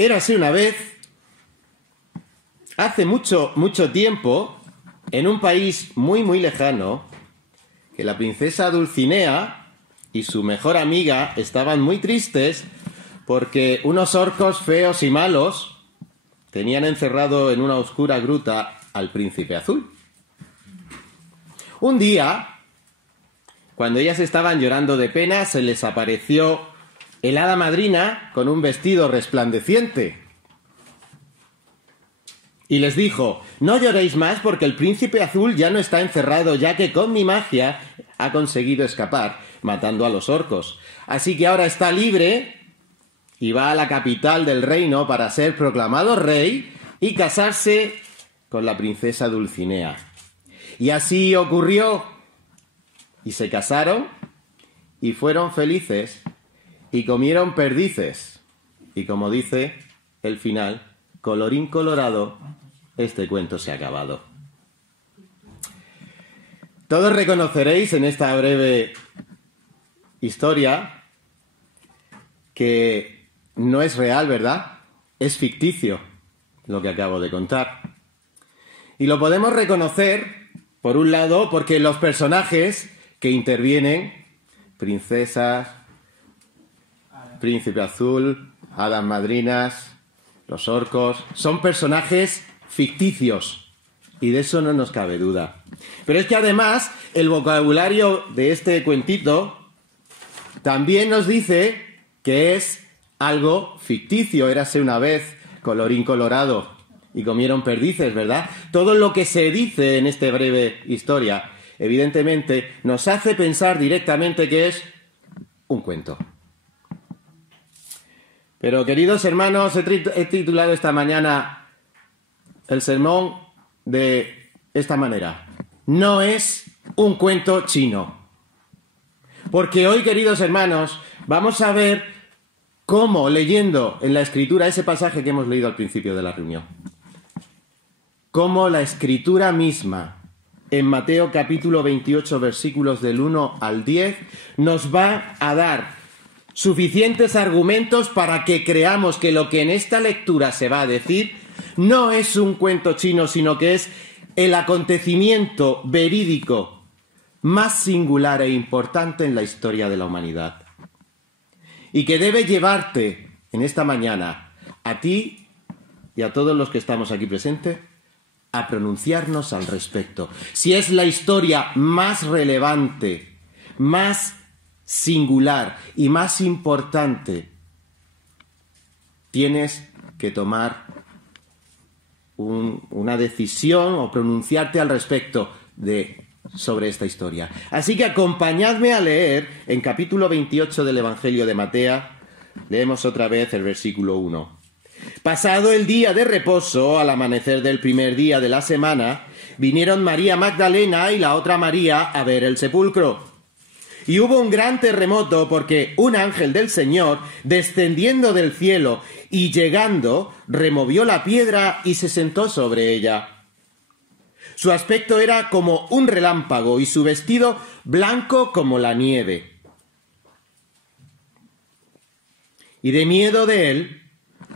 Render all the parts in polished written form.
Érase una vez, hace mucho, mucho tiempo, en un país muy, muy lejano, que la princesa Dulcinea y su mejor amiga estaban muy tristes porque unos orcos feos y malos tenían encerrado en una oscura gruta al príncipe azul. Un día, cuando ellas estaban llorando de pena, se les apareció el hada madrina con un vestido resplandeciente. Y les dijo: no lloréis más porque el príncipe azul ya no está encerrado, ya que con mi magia ha conseguido escapar, matando a los orcos. Así que ahora está libre y va a la capital del reino para ser proclamado rey y casarse con la princesa Dulcinea. Y así ocurrió. Y se casaron y fueron felices y comieron perdices. Y como dice el final, colorín colorado, este cuento se ha acabado. Todos reconoceréis en esta breve historia que no es real, ¿verdad? Es ficticio lo que acabo de contar. Y lo podemos reconocer, por un lado, porque los personajes que intervienen, princesas, príncipe azul, hadas madrinas, los orcos, son personajes ficticios. Y de eso no nos cabe duda. Pero es que además el vocabulario de este cuentito también nos dice que es algo ficticio. Érase una vez, colorín colorado, y comieron perdices, ¿verdad? Todo lo que se dice en esta breve historia, evidentemente, nos hace pensar directamente que es un cuento. Pero, queridos hermanos, he titulado esta mañana el sermón de esta manera: no es un cuento chino. Porque hoy, queridos hermanos, vamos a ver cómo, leyendo en la Escritura ese pasaje que hemos leído al principio de la reunión, cómo la Escritura misma, en Mateo capítulo 28, versículos del 1 al 10, nos va a dar suficientes argumentos para que creamos que lo que en esta lectura se va a decir no es un cuento chino, sino que es el acontecimiento verídico más singular e importante en la historia de la humanidad. Y que debe llevarte en esta mañana, a ti y a todos los que estamos aquí presentes, a pronunciarnos al respecto. Si es la historia más relevante, más singular y más importante, tienes que tomar una decisión o pronunciarte al respecto sobre esta historia. Así que acompañadme a leer en capítulo 28 del Evangelio de Mateo. Leemos otra vez el versículo 1. Pasado el día de reposo, al amanecer del primer día de la semana, vinieron María Magdalena y la otra María a ver el sepulcro. Y hubo un gran terremoto porque un ángel del Señor, descendiendo del cielo y llegando, removió la piedra y se sentó sobre ella. Su aspecto era como un relámpago y su vestido blanco como la nieve. Y de miedo de él,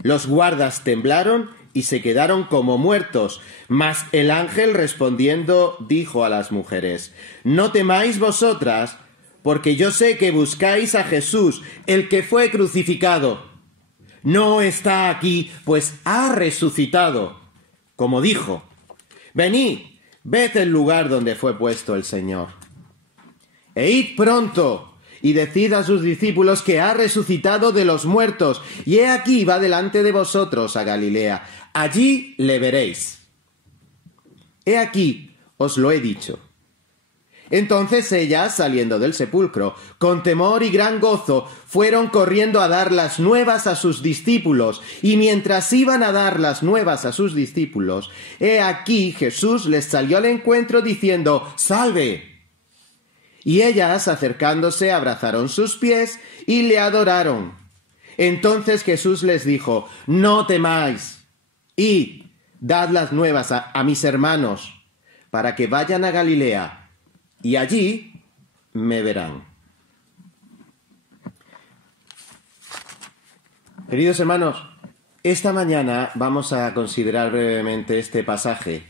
los guardas temblaron y se quedaron como muertos. Mas el ángel respondiendo dijo a las mujeres: no temáis vosotras, porque yo sé que buscáis a Jesús, el que fue crucificado. No está aquí, pues ha resucitado, como dijo. Venid, ved el lugar donde fue puesto el Señor. E id pronto y decid a sus discípulos que ha resucitado de los muertos, y he aquí va delante de vosotros a Galilea. Allí le veréis. He aquí, os lo he dicho. Entonces ellas, saliendo del sepulcro, con temor y gran gozo, fueron corriendo a dar las nuevas a sus discípulos. Y mientras iban a dar las nuevas a sus discípulos, he aquí Jesús les salió al encuentro diciendo: ¡salve! Y ellas, acercándose, abrazaron sus pies y le adoraron. Entonces Jesús les dijo: no temáis, id, dad las nuevas a mis hermanos, para que vayan a Galilea, y allí me verán. Queridos hermanos, Esta mañana vamos a considerar brevemente este pasaje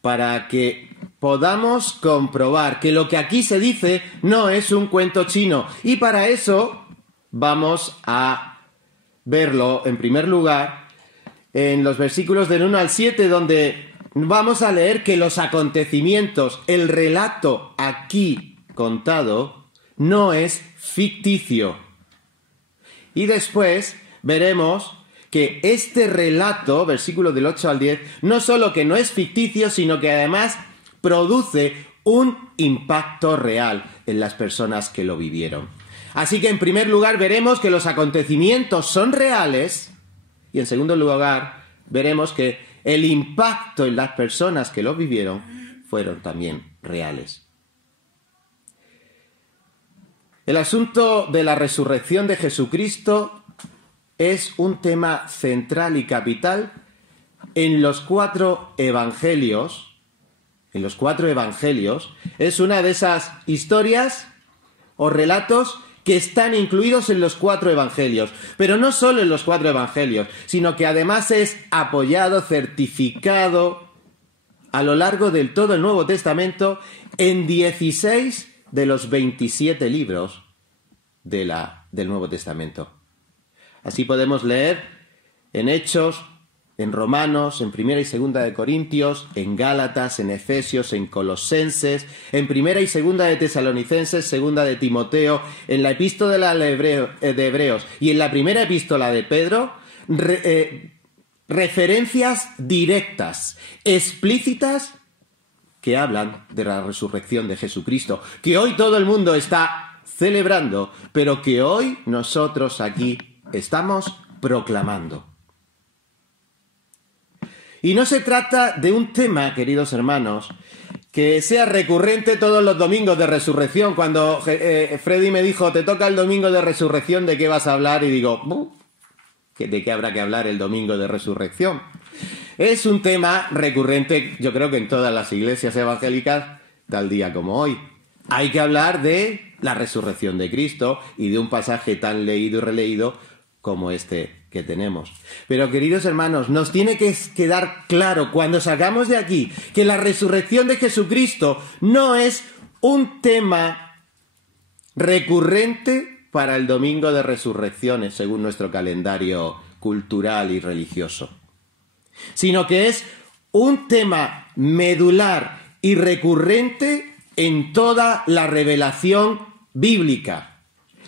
para que podamos comprobar que lo que aquí se dice no es un cuento chino. Y para eso vamos a verlo, en primer lugar, en los versículos del 1 al 7, donde vamos a leer que los acontecimientos, el relato aquí contado, no es ficticio. Y después veremos que este relato, versículos del 8 al 10, no solo que no es ficticio, sino que además produce un impacto real en las personas que lo vivieron. Así que en primer lugar veremos que los acontecimientos son reales y en segundo lugar veremos que el impacto en las personas que lo vivieron fueron también reales. El asunto de la resurrección de Jesucristo es un tema central y capital en los 4 evangelios. En los 4 evangelios es una de esas historias o relatos que están incluidos en los 4 evangelios. Pero no solo en los 4 evangelios, sino que además es apoyado, certificado a lo largo de todo el Nuevo Testamento en 16 de los 27 libros del Nuevo Testamento. Así podemos leer en Hechos, en Romanos, en Primera y Segunda de Corintios, en Gálatas, en Efesios, en Colosenses, en Primera y Segunda de Tesalonicenses, Segunda de Timoteo, en la Epístola de Hebreos y en la Primera Epístola de Pedro, referencias directas, explícitas, que hablan de la resurrección de Jesucristo, que hoy todo el mundo está celebrando, pero que hoy nosotros aquí estamos proclamando. Y no se trata de un tema, queridos hermanos, que sea recurrente todos los domingos de resurrección. Cuando Freddy me dijo, te toca el domingo de resurrección, ¿de qué vas a hablar? Y digo, ¿de qué habrá que hablar el domingo de resurrección? Es un tema recurrente, yo creo que en todas las iglesias evangélicas, tal día como hoy. Hay que hablar de la resurrección de Cristo y de un pasaje tan leído y releído como este que tenemos. Pero, queridos hermanos, nos tiene que quedar claro cuando salgamos de aquí que la resurrección de Jesucristo no es un tema recurrente para el domingo de resurrecciones, según nuestro calendario cultural y religioso, sino que es un tema medular y recurrente en toda la revelación bíblica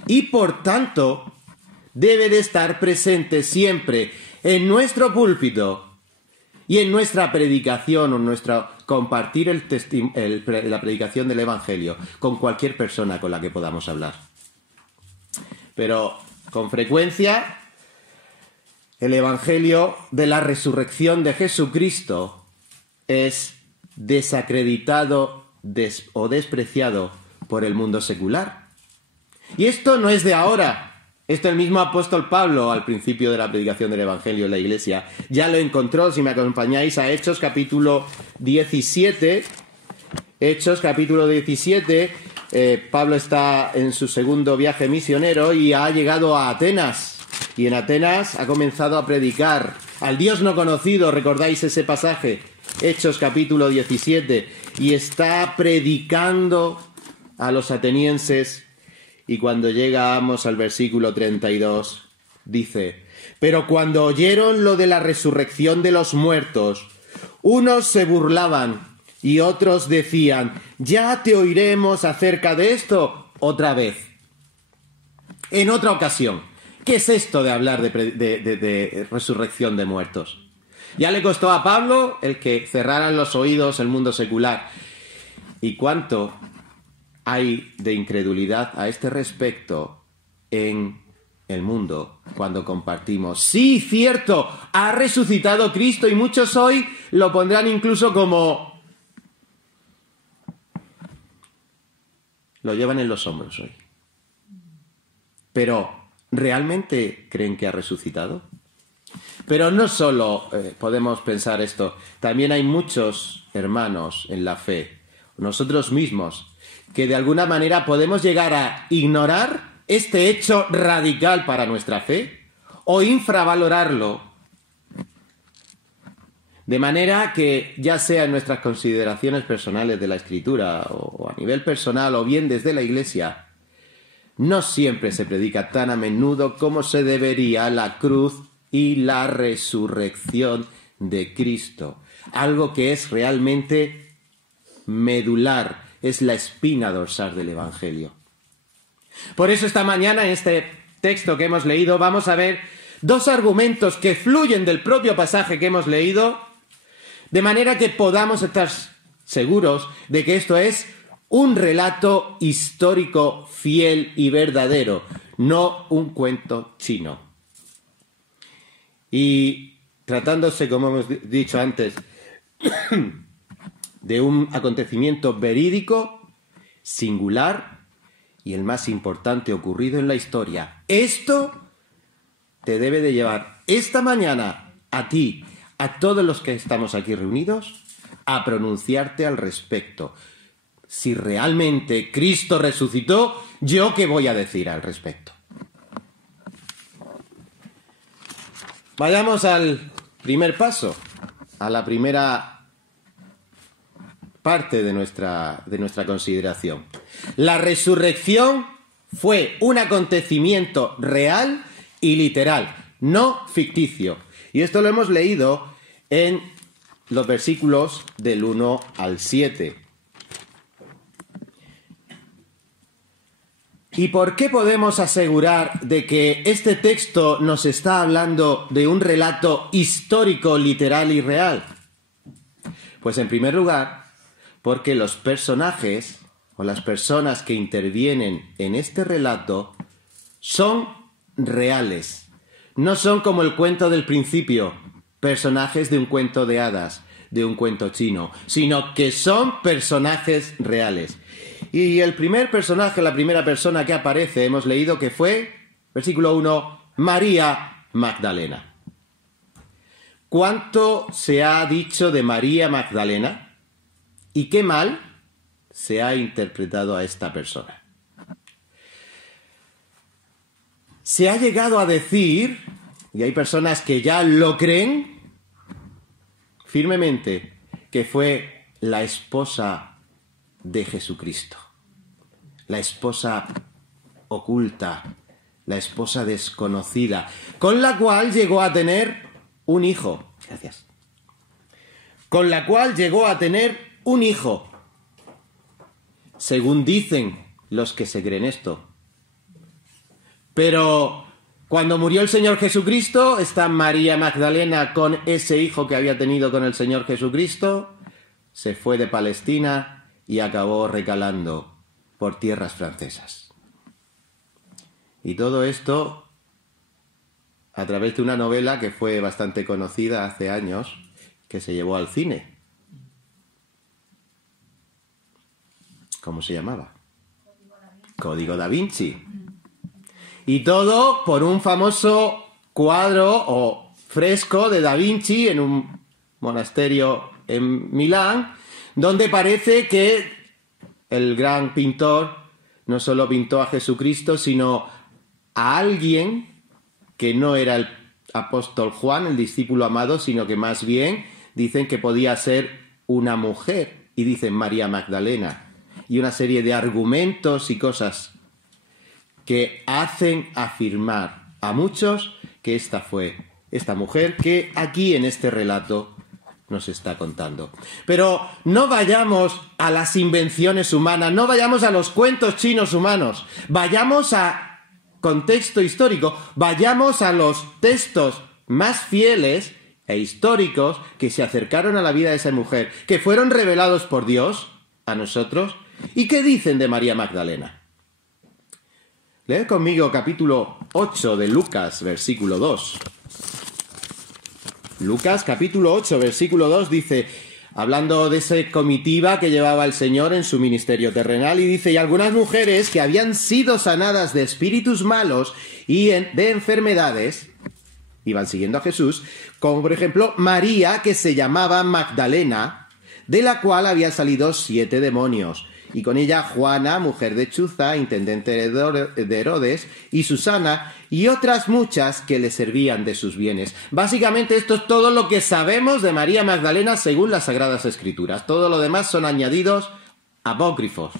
y, por tanto, debe de estar presente siempre en nuestro púlpito y en nuestra predicación o nuestra compartir la predicación del Evangelio con cualquier persona con la que podamos hablar. Pero con frecuencia el Evangelio de la resurrección de Jesucristo es desacreditado o despreciado por el mundo secular. Y esto no es de ahora. Esto el mismo apóstol Pablo, al principio de la predicación del Evangelio en la iglesia, ya lo encontró. Si me acompañáis a Hechos capítulo 17, Pablo está en su segundo viaje misionero y ha llegado a Atenas. Y en Atenas ha comenzado a predicar al Dios no conocido, ¿recordáis ese pasaje? Hechos capítulo 17, y está predicando a los atenienses. Y cuando llegamos al versículo 32, dice, pero cuando oyeron lo de la resurrección de los muertos, unos se burlaban y otros decían, ya te oiremos acerca de esto otra vez, en otra ocasión. ¿Qué es esto de hablar de resurrección de muertos? Ya le costó a Pablo el que cerraran los oídos el mundo secular. ¿Y cuánto hay de incredulidad a este respecto en el mundo cuando compartimos? Sí, cierto, ha resucitado Cristo, y muchos hoy lo pondrán incluso como... lo llevan en los hombros hoy. Pero, ¿realmente creen que ha resucitado? Pero no solo podemos pensar esto, también hay muchos hermanos en la fe, nosotros mismos, que de alguna manera podemos llegar a ignorar este hecho radical para nuestra fe o infravalorarlo De manera que, ya sea en nuestras consideraciones personales de la Escritura o a nivel personal o bien desde la Iglesia, no siempre se predica tan a menudo como se debería la cruz y la resurrección de Cristo. Algo que es realmente medular, es la espina dorsal del Evangelio. Por eso esta mañana en este texto que hemos leído vamos a ver dos argumentos que fluyen del propio pasaje que hemos leído, de manera que podamos estar seguros de que esto es un relato histórico fiel y verdadero, no un cuento chino. Y tratándose, como hemos dicho antes, de un acontecimiento verídico, singular y el más importante ocurrido en la historia. Esto te debe de llevar esta mañana a ti, a todos los que estamos aquí reunidos, a pronunciarte al respecto. Si realmente Cristo resucitó, ¿yo qué voy a decir al respecto? Vayamos al primer paso, a la primera parte de nuestra consideración. La resurrección fue un acontecimiento real y literal, no ficticio. Y esto lo hemos leído en los versículos del 1 al 7. ¿Y por qué podemos asegurar de que este texto nos está hablando de un relato histórico, literal y real? Pues en primer lugar, porque los personajes o las personas que intervienen en este relato son reales. No son como el cuento del principio, personajes de un cuento de hadas, de un cuento chino, sino que son personajes reales. Y el primer personaje, la primera persona que aparece, hemos leído que fue, versículo 1, María Magdalena. ¿Cuánto se ha dicho de María Magdalena? ¿Y qué mal se ha interpretado a esta persona? Se ha llegado a decir, y hay personas que ya lo creen firmemente, que fue la esposa de Jesucristo, la esposa oculta, la esposa desconocida, con la cual llegó a tener un hijo. Gracias. Con la cual llegó a tener un hijo, según dicen los que se creen esto. Pero cuando murió el Señor Jesucristo, está María Magdalena con ese hijo que había tenido con el Señor Jesucristo, se fue de Palestina y acabó recalando por tierras francesas. Y todo esto a través de una novela que fue bastante conocida hace años, que se llevó al cine. ¿Cómo se llamaba? Código Da Vinci. Y todo por un famoso cuadro o fresco de Da Vinci en un monasterio en Milán, donde parece que el gran pintor no solo pintó a Jesucristo, sino a alguien que no era el apóstol Juan, el discípulo amado, sino que más bien dicen que podía ser una mujer, y dicen María Magdalena, y una serie de argumentos y cosas que hacen afirmar a muchos que esta fue esta mujer que aquí en este relato nos está contando. Pero no vayamos a las invenciones humanas, no vayamos a los cuentos chinos humanos, vayamos a contexto histórico, vayamos a los textos más fieles e históricos que se acercaron a la vida de esa mujer, que fueron revelados por Dios a nosotros, y que dicen de María Magdalena. Leed conmigo capítulo 8 de Lucas, versículo 2. Lucas, capítulo 8, versículo 2, dice, hablando de esa comitiva que llevaba el Señor en su ministerio terrenal, y dice, y algunas mujeres que habían sido sanadas de espíritus malos y de enfermedades, iban siguiendo a Jesús, como por ejemplo María, que se llamaba Magdalena, de la cual había salido 7 demonios, y con ella Juana, mujer de Chuza, intendente de Herodes, y Susana, y otras muchas que le servían de sus bienes. Básicamente esto es todo lo que sabemos de María Magdalena según las Sagradas Escrituras. Todo lo demás son añadidos apócrifos.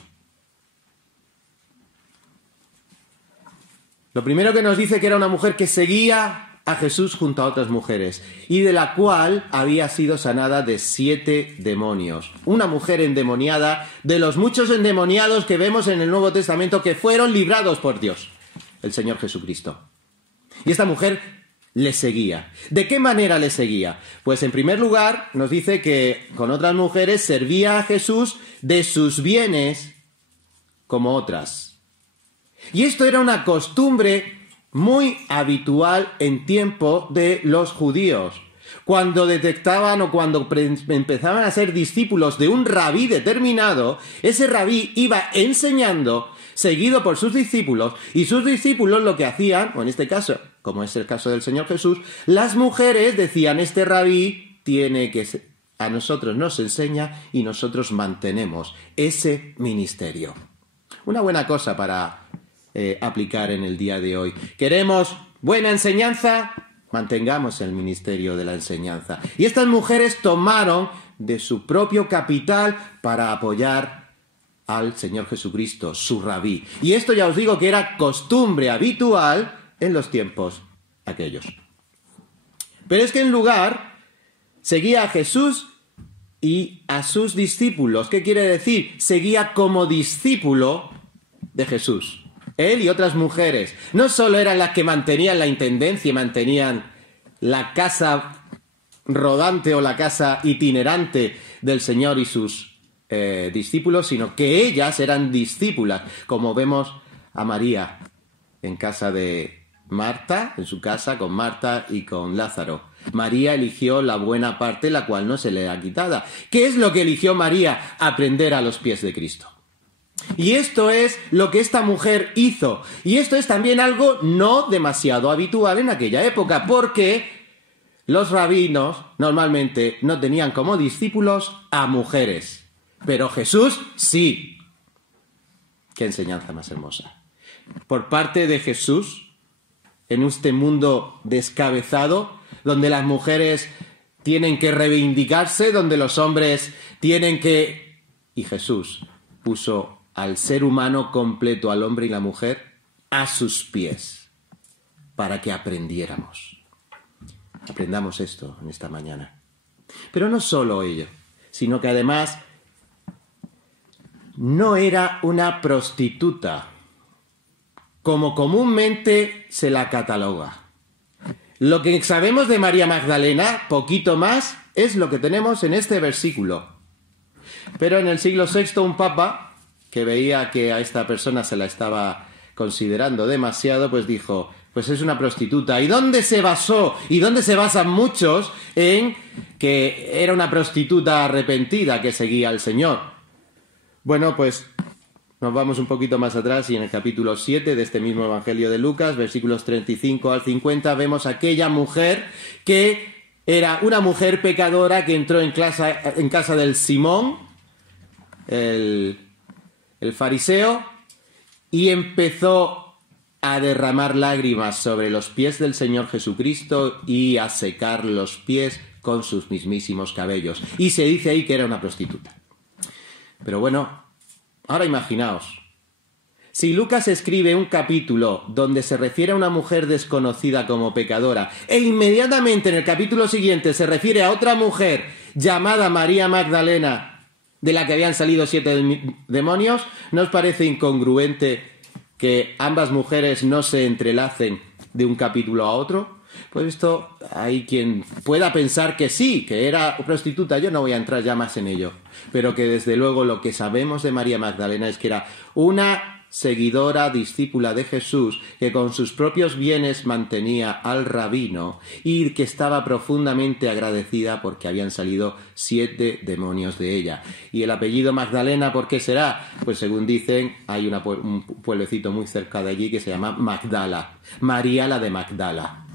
Lo primero que nos dice que era una mujer que seguía a Jesús junto a otras mujeres, y de la cual había sido sanada de 7 demonios. Una mujer endemoniada, de los muchos endemoniados que vemos en el Nuevo Testamento que fueron librados por Dios, el Señor Jesucristo. Y esta mujer le seguía. ¿De qué manera le seguía? Pues en primer lugar nos dice que con otras mujeres servía a Jesús de sus bienes como otras. Y esto era una costumbre muy habitual en tiempo de los judíos. Cuando detectaban o cuando empezaban a ser discípulos de un rabí determinado, ese rabí iba enseñando, seguido por sus discípulos, y sus discípulos lo que hacían, o en este caso, como es el caso del Señor Jesús, las mujeres decían, este rabí tiene que a nosotros nos enseña y nosotros mantenemos ese ministerio. Una buena cosa para aplicar en el día de hoy. ¿Queremos buena enseñanza? Mantengamos el ministerio de la enseñanza. Y estas mujeres tomaron de su propio capital para apoyar al Señor Jesucristo, su rabí. Y esto ya os digo que era costumbre habitual en los tiempos aquellos. Pero es que en lugar seguía a Jesús y a sus discípulos. ¿Qué quiere decir? Seguía como discípulo de Jesús. Él y otras mujeres. No solo eran las que mantenían la intendencia y mantenían la casa rodante o la casa itinerante del Señor y sus discípulos, sino que ellas eran discípulas, como vemos a María en casa de Marta, en su casa con Marta y con Lázaro. María eligió la buena parte, la cual no se le ha quitada. ¿Qué es lo que eligió María? Aprender a los pies de Cristo. Y esto es lo que esta mujer hizo. Y esto es también algo no demasiado habitual en aquella época, porque los rabinos normalmente no tenían como discípulos a mujeres. Pero Jesús sí. Qué enseñanza más hermosa. Por parte de Jesús, en este mundo descabezado, donde las mujeres tienen que reivindicarse, donde los hombres tienen que... Y Jesús puso al ser humano completo, al hombre y la mujer, a sus pies, para que aprendiéramos. Aprendamos esto en esta mañana. Pero no solo ello, sino que además no era una prostituta, como comúnmente se la cataloga. Lo que sabemos de María Magdalena, poquito más, es lo que tenemos en este versículo. Pero en el siglo VI un papa, que veía que a esta persona se la estaba considerando demasiado, pues dijo, pues es una prostituta. ¿Y dónde se basó? ¿Y dónde se basan muchos en que era una prostituta arrepentida que seguía al Señor? Bueno, pues nos vamos un poquito más atrás y en el capítulo 7 de este mismo Evangelio de Lucas, versículos 35 al 50, vemos aquella mujer que era una mujer pecadora que entró en casa del Simón, el fariseo, y empezó a derramar lágrimas sobre los pies del Señor Jesucristo y a secar los pies con sus mismísimos cabellos. Y se dice ahí que era una prostituta. Pero bueno, ahora imaginaos, si Lucas escribe un capítulo donde se refiere a una mujer desconocida como pecadora e inmediatamente en el capítulo siguiente se refiere a otra mujer llamada María Magdalena, de la que habían salido 7 demonios, ¿no os parece incongruente que ambas mujeres no se entrelacen de un capítulo a otro? Pues esto, hay quien pueda pensar que sí, que era prostituta, yo no voy a entrar ya más en ello, pero que desde luego lo que sabemos de María Magdalena es que era una seguidora, discípula de Jesús, que con sus propios bienes mantenía al rabino y que estaba profundamente agradecida porque habían salido 7 demonios de ella. Y el apellido Magdalena, ¿por qué será? Pues según dicen, hay un pueblecito muy cerca de allí que se llama Magdala. María la de Magdala.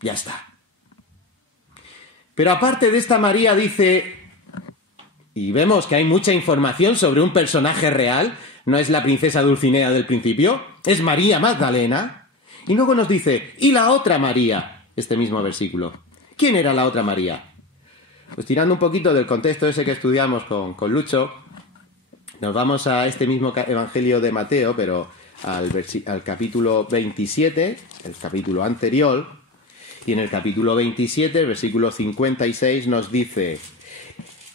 Ya está. Pero aparte de esta María, dice Y vemos que hay mucha información sobre un personaje real. No es la princesa Dulcinea del principio, es María Magdalena. Y luego nos dice, y la otra María, este mismo versículo. ¿Quién era la otra María? Pues tirando un poquito del contexto ese que estudiamos con Lucho, nos vamos a este mismo Evangelio de Mateo, pero al capítulo 27, el capítulo anterior, y en el capítulo 27, el versículo 56, nos dice: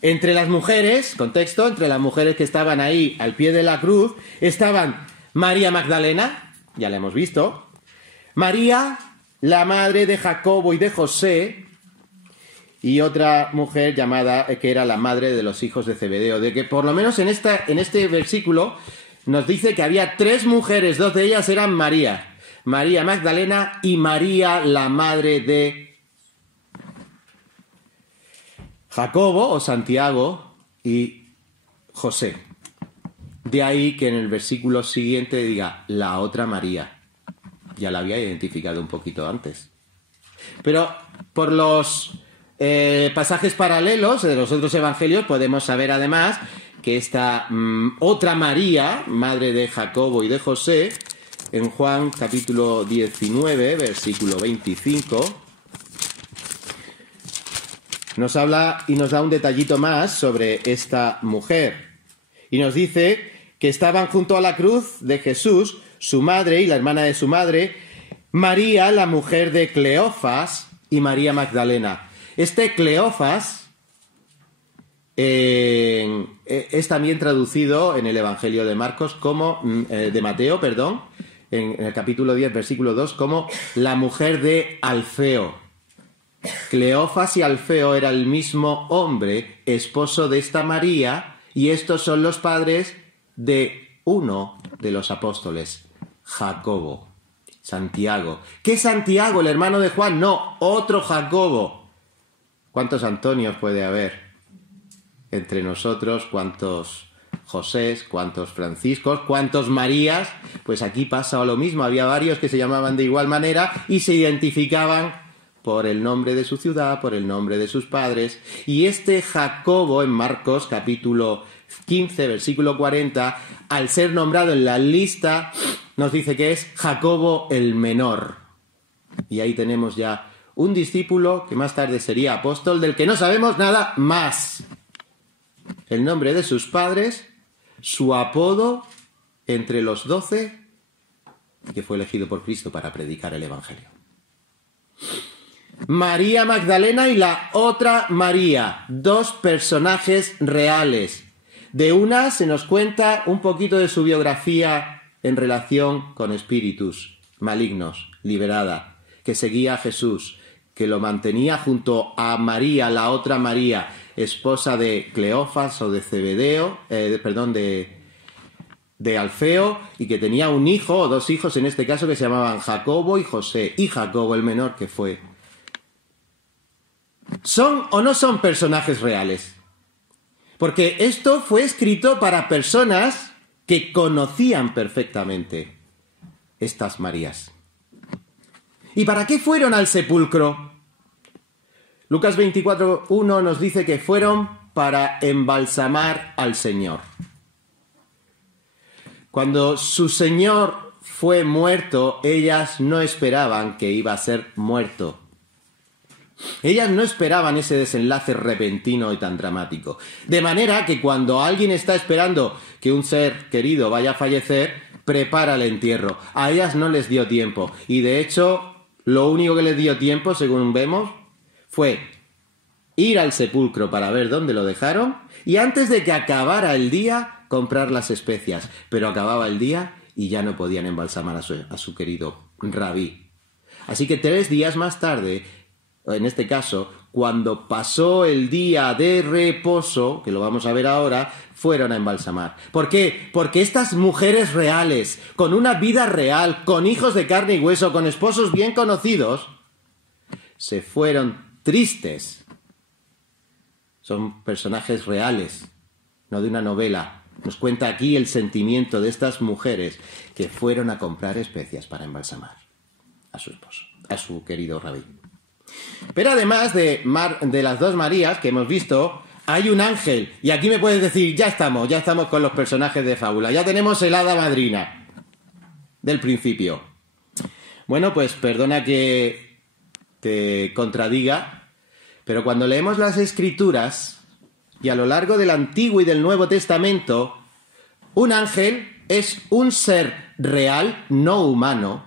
entre las mujeres, contexto, entre las mujeres que estaban ahí al pie de la cruz, estaban María Magdalena, ya la hemos visto, María, la madre de Jacobo y de José, y otra mujer llamada, que era la madre de los hijos de Zebedeo. De que por lo menos en este versículo nos dice que había 3 mujeres, 2 de ellas eran María, María Magdalena y María, la madre de Jacobo o Santiago y José. De ahí que en el versículo siguiente diga la otra María. Ya la había identificado un poquito antes. Pero por los pasajes paralelos de los otros evangelios podemos saber además que esta otra María, madre de Jacobo y de José, en Juan capítulo 19, versículo 25, nos habla y nos da un detallito más sobre esta mujer. Y nos dice que estaban junto a la cruz de Jesús, su madre y la hermana de su madre, María, la mujer de Cleofas, y María Magdalena. Este Cleofas es también traducido en el Evangelio de Marcos como, de Mateo, perdón, en el capítulo 10, versículo 2, como la mujer de Alfeo. Cleofas y Alfeo era el mismo hombre, esposo de esta María, y estos son los padres de uno de los apóstoles, Jacobo, Santiago. ¿Qué Santiago, el hermano de Juan? No, otro Jacobo. ¿Cuántos Antonios puede haber entre nosotros? ¿Cuántos Josés? ¿Cuántos Franciscos? ¿Cuántos Marías? Pues aquí pasa lo mismo, había varios que se llamaban de igual manera y se identificaban por el nombre de su ciudad, por el nombre de sus padres. Y este Jacobo, en Marcos capítulo 15, versículo 40, al ser nombrado en la lista, nos dice que es Jacobo el menor. Y ahí tenemos ya un discípulo que más tarde sería apóstol, del que no sabemos nada más. El nombre de sus padres, su apodo entre los 12, que fue elegido por Cristo para predicar el Evangelio. María Magdalena y la otra María, 2 personajes reales. De una se nos cuenta un poquito de su biografía en relación con espíritus malignos, liberada, que seguía a Jesús, que lo mantenía junto a María, la otra María, esposa de Cleofas o de Zebedeo, de Alfeo, y que tenía un hijo o 2 hijos en este caso que se llamaban Jacobo y José, y Jacobo el menor que fue. ¿Son o no son personajes reales? Porque esto fue escrito para personas que conocían perfectamente estas Marías. ¿Y para qué fueron al sepulcro? Lucas 24:1 nos dice que fueron para embalsamar al Señor. Cuando su Señor fue muerto, ellas no esperaban que iba a ser muerto. Ellas no esperaban ese desenlace repentino y tan dramático. De manera que cuando alguien está esperando que un ser querido vaya a fallecer, prepara el entierro. A ellas no les dio tiempo. Y de hecho, lo único que les dio tiempo, según vemos, fue ir al sepulcro para ver dónde lo dejaron y antes de que acabara el día, comprar las especias. Pero acababa el día y ya no podían embalsamar a su querido rabí. Así que 3 días más tarde, en este caso, cuando pasó el día de reposo, que lo vamos a ver ahora, fueron a embalsamar. ¿Por qué? Porque estas mujeres reales, con una vida real, con hijos de carne y hueso, con esposos bien conocidos, se fueron tristes. Son personajes reales, no de una novela. Nos cuenta aquí el sentimiento de estas mujeres que fueron a comprar especias para embalsamar a su esposo, a su querido rabí. Pero además de las 2 Marías que hemos visto, hay un ángel. Y aquí me puedes decir, ya estamos con los personajes de fábula. Ya tenemos el hada madrina del principio. Bueno, pues perdona que te contradiga, pero cuando leemos las Escrituras, y a lo largo del Antiguo y del Nuevo Testamento, un ángel es un ser real, no humano,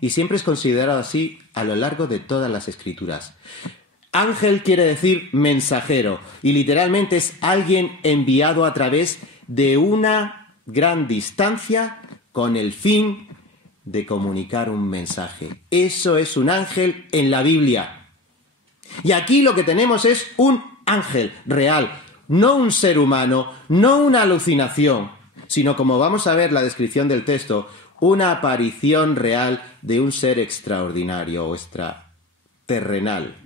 y siempre es considerado así a lo largo de todas las Escrituras. Ángel quiere decir mensajero, y literalmente es alguien enviado a través de una gran distancia con el fin de comunicar un mensaje. Eso es un ángel en la Biblia. Y aquí lo que tenemos es un ángel real, no un ser humano, no una alucinación, sino, como vamos a ver la descripción del texto, una aparición real de un ser extraordinario o extraterrenal.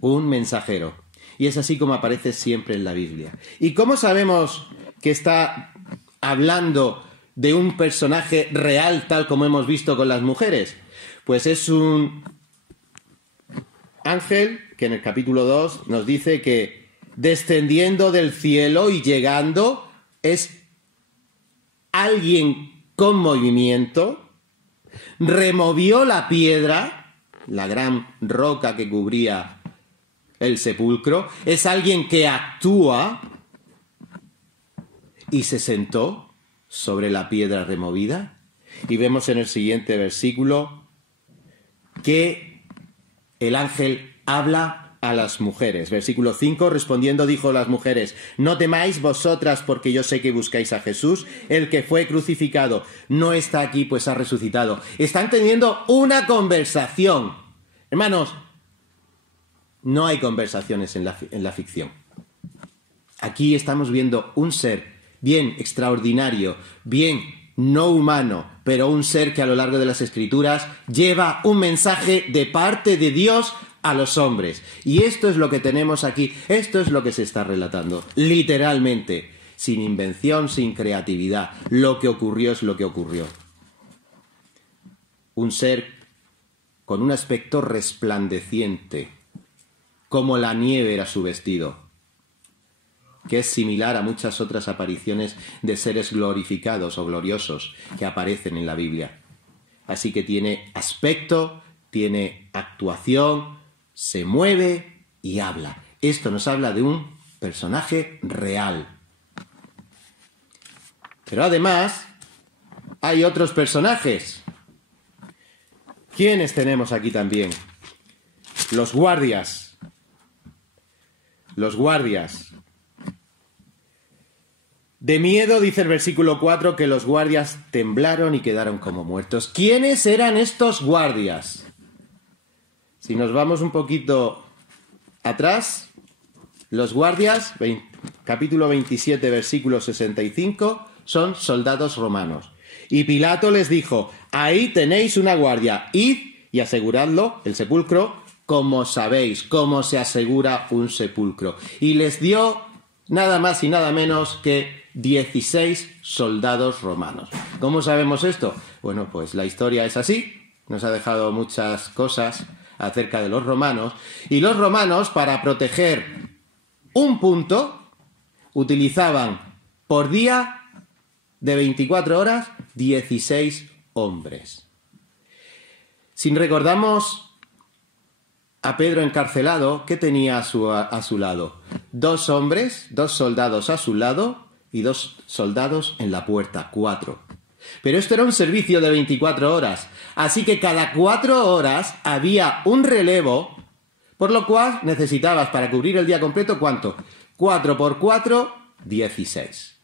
Un mensajero. Y es así como aparece siempre en la Biblia. ¿Y cómo sabemos que está hablando de un personaje real, tal como hemos visto con las mujeres? Pues es un ángel que en el capítulo 2 nos dice que descendiendo del cielo y llegando es alguien con movimiento, removió la piedra, la gran roca que cubría el sepulcro, es alguien que actúa y se sentó sobre la piedra removida. Y vemos en el siguiente versículo que el ángel habla a las mujeres. Versículo 5, respondiendo dijo a las mujeres: no temáis vosotras, porque yo sé que buscáis a Jesús, el que fue crucificado. No está aquí, pues ha resucitado. Están teniendo una conversación. Hermanos, no hay conversaciones en la ficción. Aquí estamos viendo un ser bien extraordinario, bien no humano, pero un ser que a lo largo de las Escrituras lleva un mensaje de parte de Dios a los hombres. Y esto es lo que tenemos aquí, esto es lo que se está relatando, literalmente, sin invención, sin creatividad. Lo que ocurrió es lo que ocurrió. Un ser con un aspecto resplandeciente, como la nieve era su vestido, que es similar a muchas otras apariciones de seres glorificados o gloriosos que aparecen en la Biblia. Así que tiene aspecto, tiene actuación, se mueve y habla. Esto nos habla de un personaje real. Pero además hay otros personajes. ¿Quiénes tenemos aquí también? Los guardias. Los guardias. De miedo, dice el versículo 4, que los guardias temblaron y quedaron como muertos. ¿Quiénes eran estos guardias? Si nos vamos un poquito atrás, los guardias, capítulo 27, versículo 65, son soldados romanos. Y Pilato les dijo: ahí tenéis una guardia, id y aseguradlo, el sepulcro, como sabéis, cómo se asegura un sepulcro. Y les dio nada más y nada menos que 16 soldados romanos. ¿Cómo sabemos esto? Bueno, pues la historia es así, nos ha dejado muchas cosas acerca de los romanos, y los romanos, para proteger un punto, utilizaban por día de 24 horas 16 hombres. Si recordamos a Pedro encarcelado, ¿qué tenía a su lado? 2 hombres, 2 soldados a su lado y 2 soldados en la puerta, 4. Pero esto era un servicio de 24 horas, así que cada 4 horas había un relevo, por lo cual necesitabas para cubrir el día completo, ¿cuánto? 4 por 4, 16.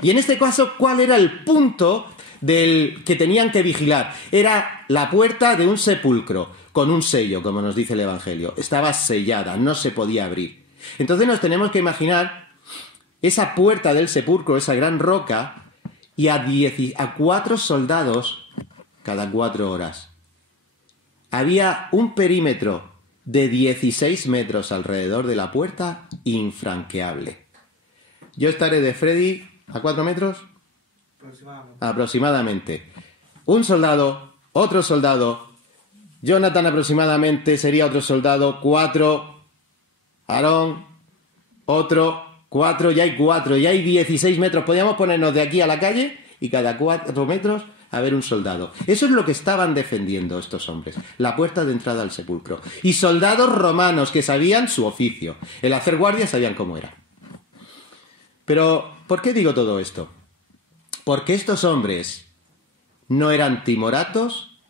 Y en este caso, ¿cuál era el punto del que tenían que vigilar? Era la puerta de un sepulcro, con un sello, como nos dice el Evangelio. Estaba sellada, no se podía abrir. Entonces nos tenemos que imaginar esa puerta del sepulcro, esa gran roca, y a 4 soldados cada 4 horas. Había un perímetro de 16 metros alrededor de la puerta, infranqueable. Yo estaré de Freddy a 4 metros. Aproximadamente. Un soldado, otro soldado, Jonathan aproximadamente sería otro soldado, 4. Aarón, otro, 4. Ya hay 16 metros. Podríamos ponernos de aquí a la calle y cada 4 metros haber un soldado. Eso es lo que estaban defendiendo estos hombres, la puerta de entrada al sepulcro. Y soldados romanos que sabían su oficio. El hacer guardia sabían cómo era. Pero, ¿por qué digo todo esto? Porque estos hombres no eran timoratos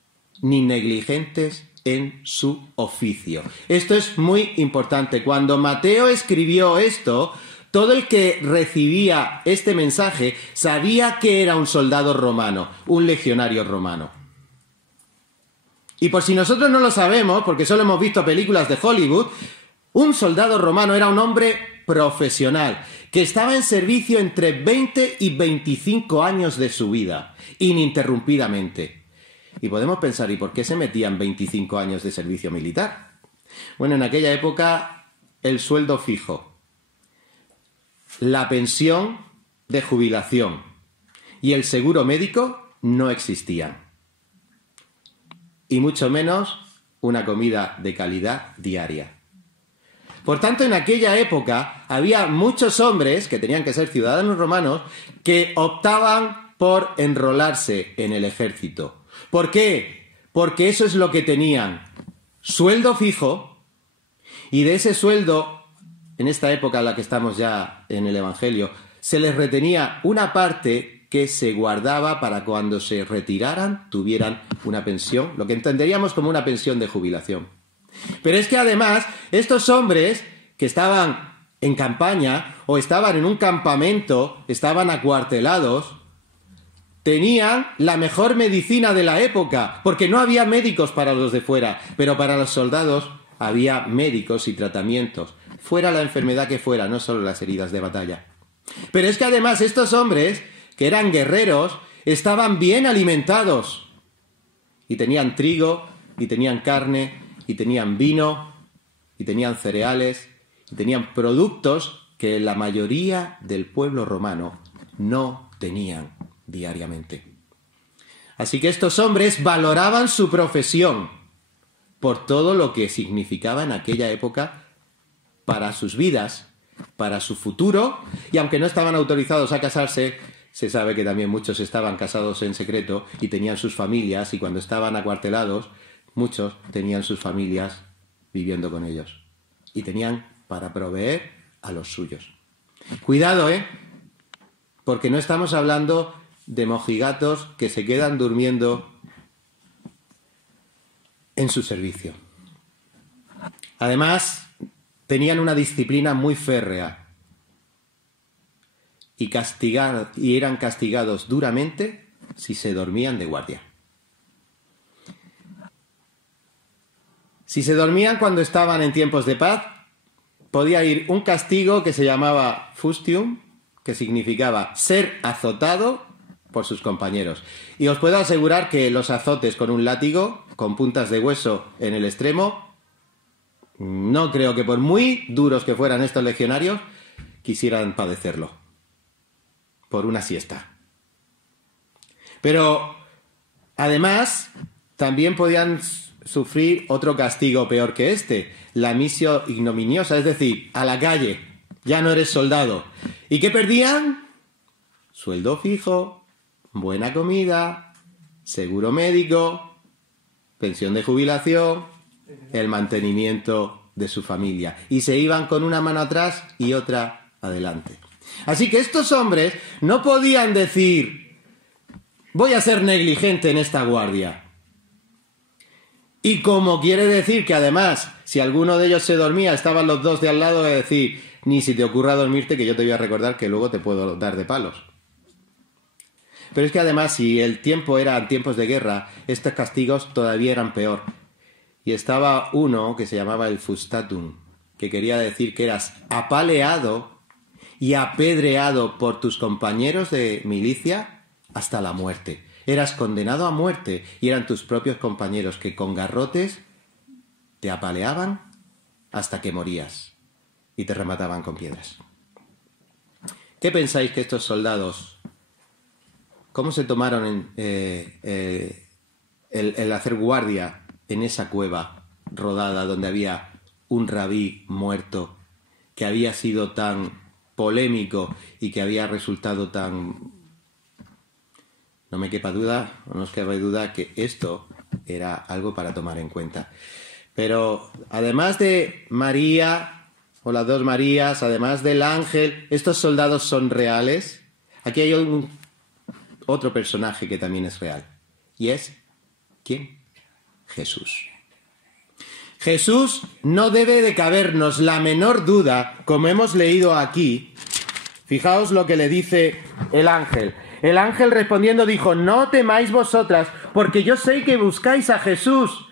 ni negligentes en su oficio. Esto es muy importante. Cuando Mateo escribió esto, todo el que recibía este mensaje sabía que era un soldado romano, un legionario romano. Y por si nosotros no lo sabemos, porque solo hemos visto películas de Hollywood, un soldado romano era un hombre profesional, que estaba en servicio entre 20 y 25 años de su vida, ininterrumpidamente. Y podemos pensar, ¿y por qué se metían 25 años de servicio militar? Bueno, en aquella época, el sueldo fijo, la pensión de jubilación y el seguro médico no existían. Y mucho menos una comida de calidad diaria. Por tanto, en aquella época había muchos hombres, que tenían que ser ciudadanos romanos, que optaban por enrolarse en el ejército. ¿Por qué? Porque eso es lo que tenían. Sueldo fijo, y de ese sueldo, en esta época en la que estamos ya en el Evangelio, se les retenía una parte que se guardaba para cuando se retiraran tuvieran una pensión, lo que entenderíamos como una pensión de jubilación. Pero es que además estos hombres que estaban en campaña o estaban en un campamento, estaban acuartelados, tenían la mejor medicina de la época, porque no había médicos para los de fuera, pero para los soldados había médicos y tratamientos, fuera la enfermedad que fuera, no solo las heridas de batalla. Pero es que además estos hombres, que eran guerreros, estaban bien alimentados, y tenían trigo, y tenían carne, y tenían vino, y tenían cereales, y tenían productos que la mayoría del pueblo romano no tenían diariamente. Así que estos hombres valoraban su profesión por todo lo que significaba en aquella época para sus vidas, para su futuro, y aunque no estaban autorizados a casarse, se sabe que también muchos estaban casados en secreto y tenían sus familias, y cuando estaban acuartelados, muchos tenían sus familias viviendo con ellos. Y tenían para proveer a los suyos. Cuidado, porque no estamos hablando de mojigatos que se quedan durmiendo en su servicio. Además, tenían una disciplina muy férrea y eran castigados duramente si se dormían de guardia. Si se dormían cuando estaban en tiempos de paz, podía ir un castigo que se llamaba fustium, que significaba ser azotado por sus compañeros. Y os puedo asegurar que los azotes con un látigo, con puntas de hueso en el extremo, no creo que por muy duros que fueran estos legionarios, quisieran padecerlo por una siesta. Pero, además, también podían sufrir otro castigo peor que este, la misio ignominiosa, es decir, a la calle, ya no eres soldado. ¿Y qué perdían? Sueldo fijo, buena comida, seguro médico, pensión de jubilación, el mantenimiento de su familia. Y se iban con una mano atrás y otra adelante. Así que estos hombres no podían decir, voy a ser negligente en esta guardia. Y como quiere decir que además, si alguno de ellos se dormía, estaban los dos de al lado, de decir, ni si te ocurra dormirte, que yo te voy a recordar que luego te puedo dar de palos. Pero es que además, si el tiempo era tiempos de guerra, estos castigos todavía eran peor. Y estaba uno que se llamaba el fustatum, que quería decir que eras apaleado y apedreado por tus compañeros de milicia hasta la muerte. Eras condenado a muerte y eran tus propios compañeros que con garrotes te apaleaban hasta que morías y te remataban con piedras. ¿Qué pensáis que estos soldados, cómo se tomaron el hacer guardia en esa cueva rodada donde había un rabí muerto que había sido tan polémico y que había resultado tan... No me quepa duda, o no os quepa duda, que esto era algo para tomar en cuenta. Pero además de María, o las dos Marías, además del ángel, ¿estos soldados son reales? Aquí hay otro personaje que también es real. ¿Y es quién? Jesús. Jesús no debe de cabernos la menor duda, como hemos leído aquí. Fijaos lo que le dice el ángel. El ángel respondiendo dijo: no temáis vosotras, porque yo sé que buscáis a Jesús,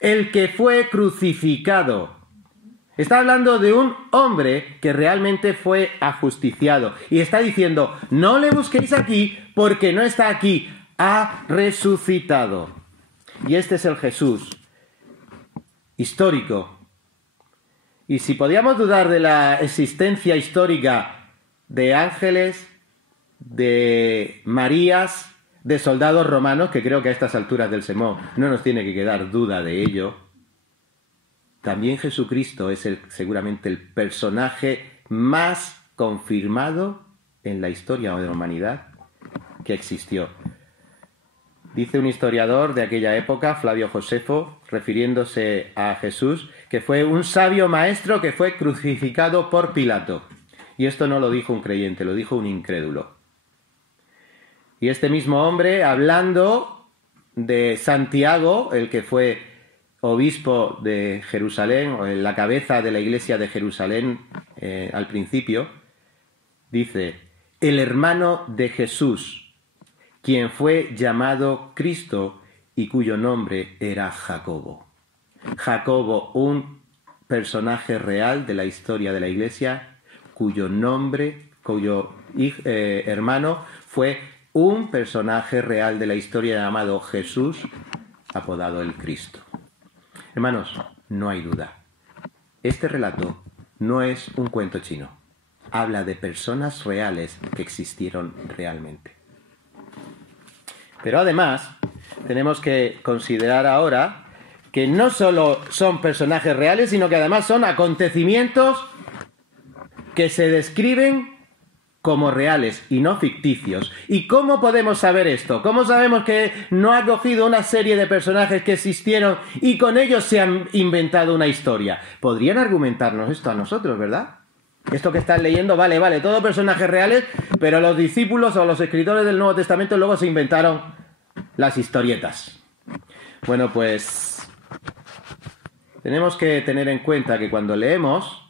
el que fue crucificado. Está hablando de un hombre que realmente fue ajusticiado. Y está diciendo: no le busquéis aquí, porque no está aquí, ha resucitado. Y este es el Jesús histórico. Y si podíamos dudar de la existencia histórica de ángeles, de Marías, de soldados romanos, que creo que a estas alturas del sermón no nos tiene que quedar duda de ello, también Jesucristo es seguramente el personaje más confirmado en la historia de la humanidad que existió. Dice un historiador de aquella época, Flavio Josefo, refiriéndose a Jesús, que fue un sabio maestro que fue crucificado por Pilato. Y esto no lo dijo un creyente, lo dijo un incrédulo. Y este mismo hombre, hablando de Santiago, el que fue obispo de Jerusalén, o la cabeza de la iglesia de Jerusalén al principio, dice: el hermano de Jesús, quien fue llamado Cristo y cuyo nombre era Jacobo. Jacobo, un personaje real de la historia de la iglesia, cuyo hermano fue un personaje real de la historia llamado Jesús, apodado el Cristo. Hermanos, no hay duda. Este relato no es un cuento chino. Habla de personas reales que existieron realmente. Pero además, tenemos que considerar ahora que no solo son personajes reales, sino que además son acontecimientos que se describen como reales y no ficticios. ¿Y cómo podemos saber esto? ¿Cómo sabemos que no ha cogido una serie de personajes que existieron y con ellos se han inventado una historia? Podrían argumentarnos esto a nosotros, ¿verdad? Esto que están leyendo, vale, todos personajes reales, pero los discípulos o los escritores del Nuevo Testamento luego se inventaron las historietas. Bueno, pues tenemos que tener en cuenta que cuando leemos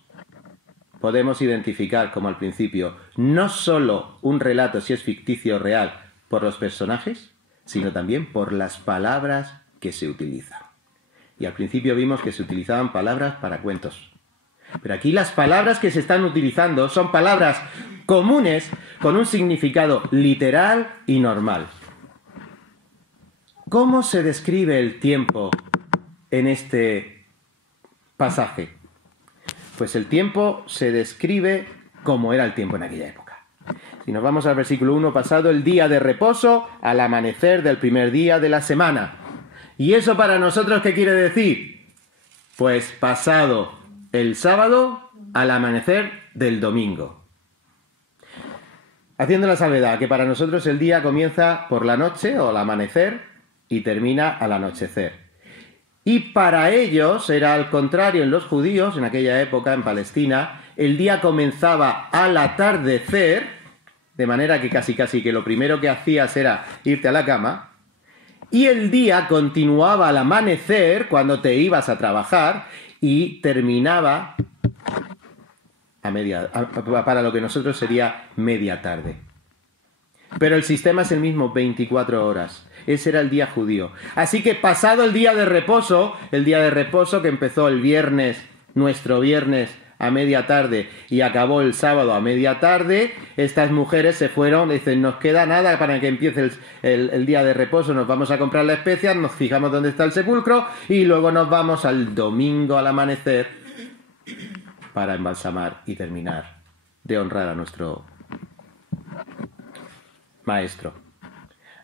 podemos identificar, como al principio, no solo un relato si es ficticio o real por los personajes, sino también por las palabras que se utilizan. Y al principio vimos que se utilizaban palabras para cuentos. Pero aquí las palabras que se están utilizando son palabras comunes con un significado literal y normal. ¿Cómo se describe el tiempo en este pasaje? Pues el tiempo se describe como era el tiempo en aquella época. Si nos vamos al versículo 1 pasado, el día de reposo al amanecer del primer día de la semana. ¿Y eso para nosotros qué quiere decir? Pues pasado el sábado al amanecer del domingo. Haciendo la salvedad que para nosotros el día comienza por la noche o al amanecer y termina al anochecer. Y para ellos era al contrario en los judíos, en aquella época en Palestina, el día comenzaba al atardecer, de manera que casi que lo primero que hacías era irte a la cama, y el día continuaba al amanecer cuando te ibas a trabajar y terminaba para lo que nosotros sería media tarde. Pero el sistema es el mismo, 24 horas. Ese era el día judío. Así que pasado el día de reposo que empezó el viernes, nuestro viernes a media tarde y acabó el sábado a media tarde, estas mujeres se fueron, dicen, nos queda nada para que empiece el día de reposo, nos vamos a comprar la especia, nos fijamos dónde está el sepulcro y luego nos vamos al domingo al amanecer para embalsamar y terminar de honrar a nuestro maestro.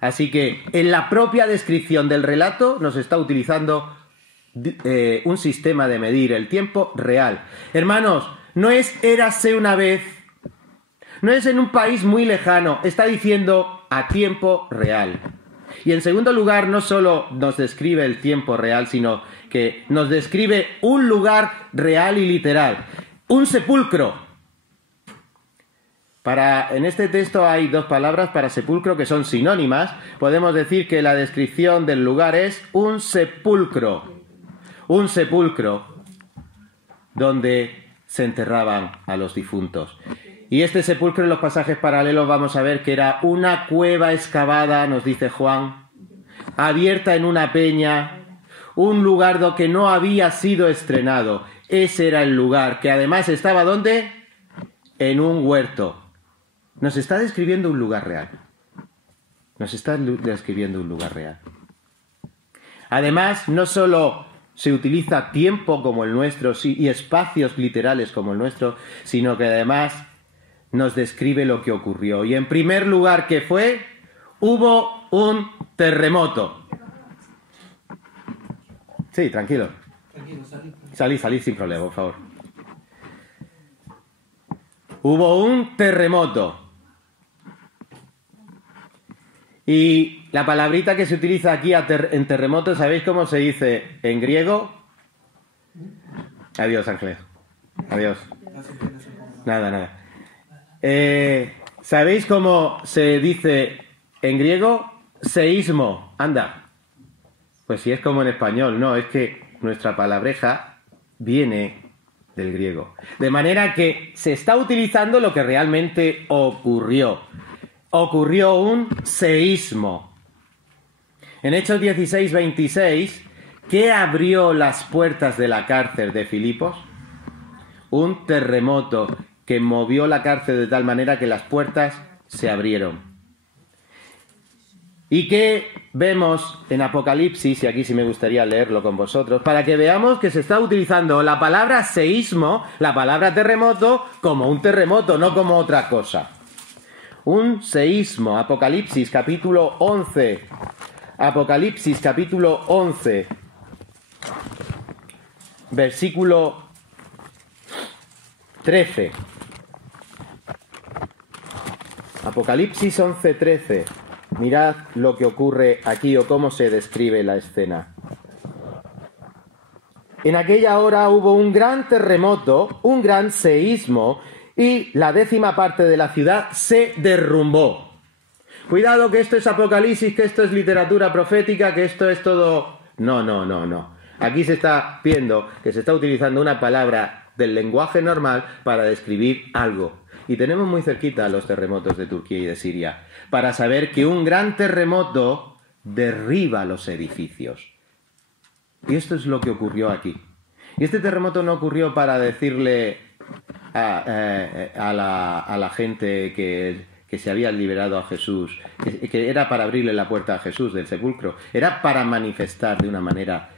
Así que en la propia descripción del relato nos está utilizando un sistema de medir el tiempo real. Hermanos, no es érase una vez, no es en un país muy lejano, está diciendo a tiempo real. Y en segundo lugar, no solo nos describe el tiempo real, sino que nos describe un lugar real y literal, un sepulcro. En este texto hay dos palabras para sepulcro que son sinónimas. Podemos decir que la descripción del lugar es un sepulcro donde se enterraban a los difuntos. Y este sepulcro en los pasajes paralelos vamos a ver que era una cueva excavada, nos dice Juan, abierta en una peña, un lugar que no había sido estrenado. Ese era el lugar, que además estaba ¿dónde? En un huerto. Nos está describiendo un lugar real. Nos está describiendo un lugar real. Además, no solo se utiliza tiempo como el nuestro y espacios literales como el nuestro, sino que además nos describe lo que ocurrió. Y en primer lugar, ¿qué fue? Hubo un terremoto. Sí, tranquilo. Salid sin problema, por favor. Hubo un terremoto. Y la palabrita que se utiliza aquí en terremoto, ¿sabéis cómo se dice en griego? Adiós, Ángeles. Adiós. Nada. ¿Sabéis cómo se dice en griego? Seísmo. Anda. Pues si es como en español, no, es que nuestra palabreja viene del griego. De manera que se está utilizando lo que realmente ocurrió. Ocurrió un seísmo. En Hechos 16:26, ¿qué abrió las puertas de la cárcel de Filipos? Un terremoto que movió la cárcel de tal manera que las puertas se abrieron. ¿Y qué vemos en Apocalipsis? Y aquí sí me gustaría leerlo con vosotros, para que veamos que se está utilizando la palabra seísmo, la palabra terremoto, como un terremoto, no como otra cosa. Un seísmo. Apocalipsis capítulo 11. Apocalipsis capítulo 11. Versículo 13. Apocalipsis 11:13. Mirad lo que ocurre aquí o cómo se describe la escena. En aquella hora hubo un gran terremoto, un gran seísmo, y la 10ª parte de la ciudad se derrumbó. Cuidado que esto es Apocalipsis, que esto es literatura profética, que esto es todo... No. Aquí se está viendo que se está utilizando una palabra del lenguaje normal para describir algo. Y tenemos muy cerquita los terremotos de Turquía y de Siria, para saber que un gran terremoto derriba los edificios. Y esto es lo que ocurrió aquí. Y este terremoto no ocurrió para decirle a la gente que se había liberado a Jesús, que era para abrirle la puerta a Jesús del sepulcro, era para manifestar de una manera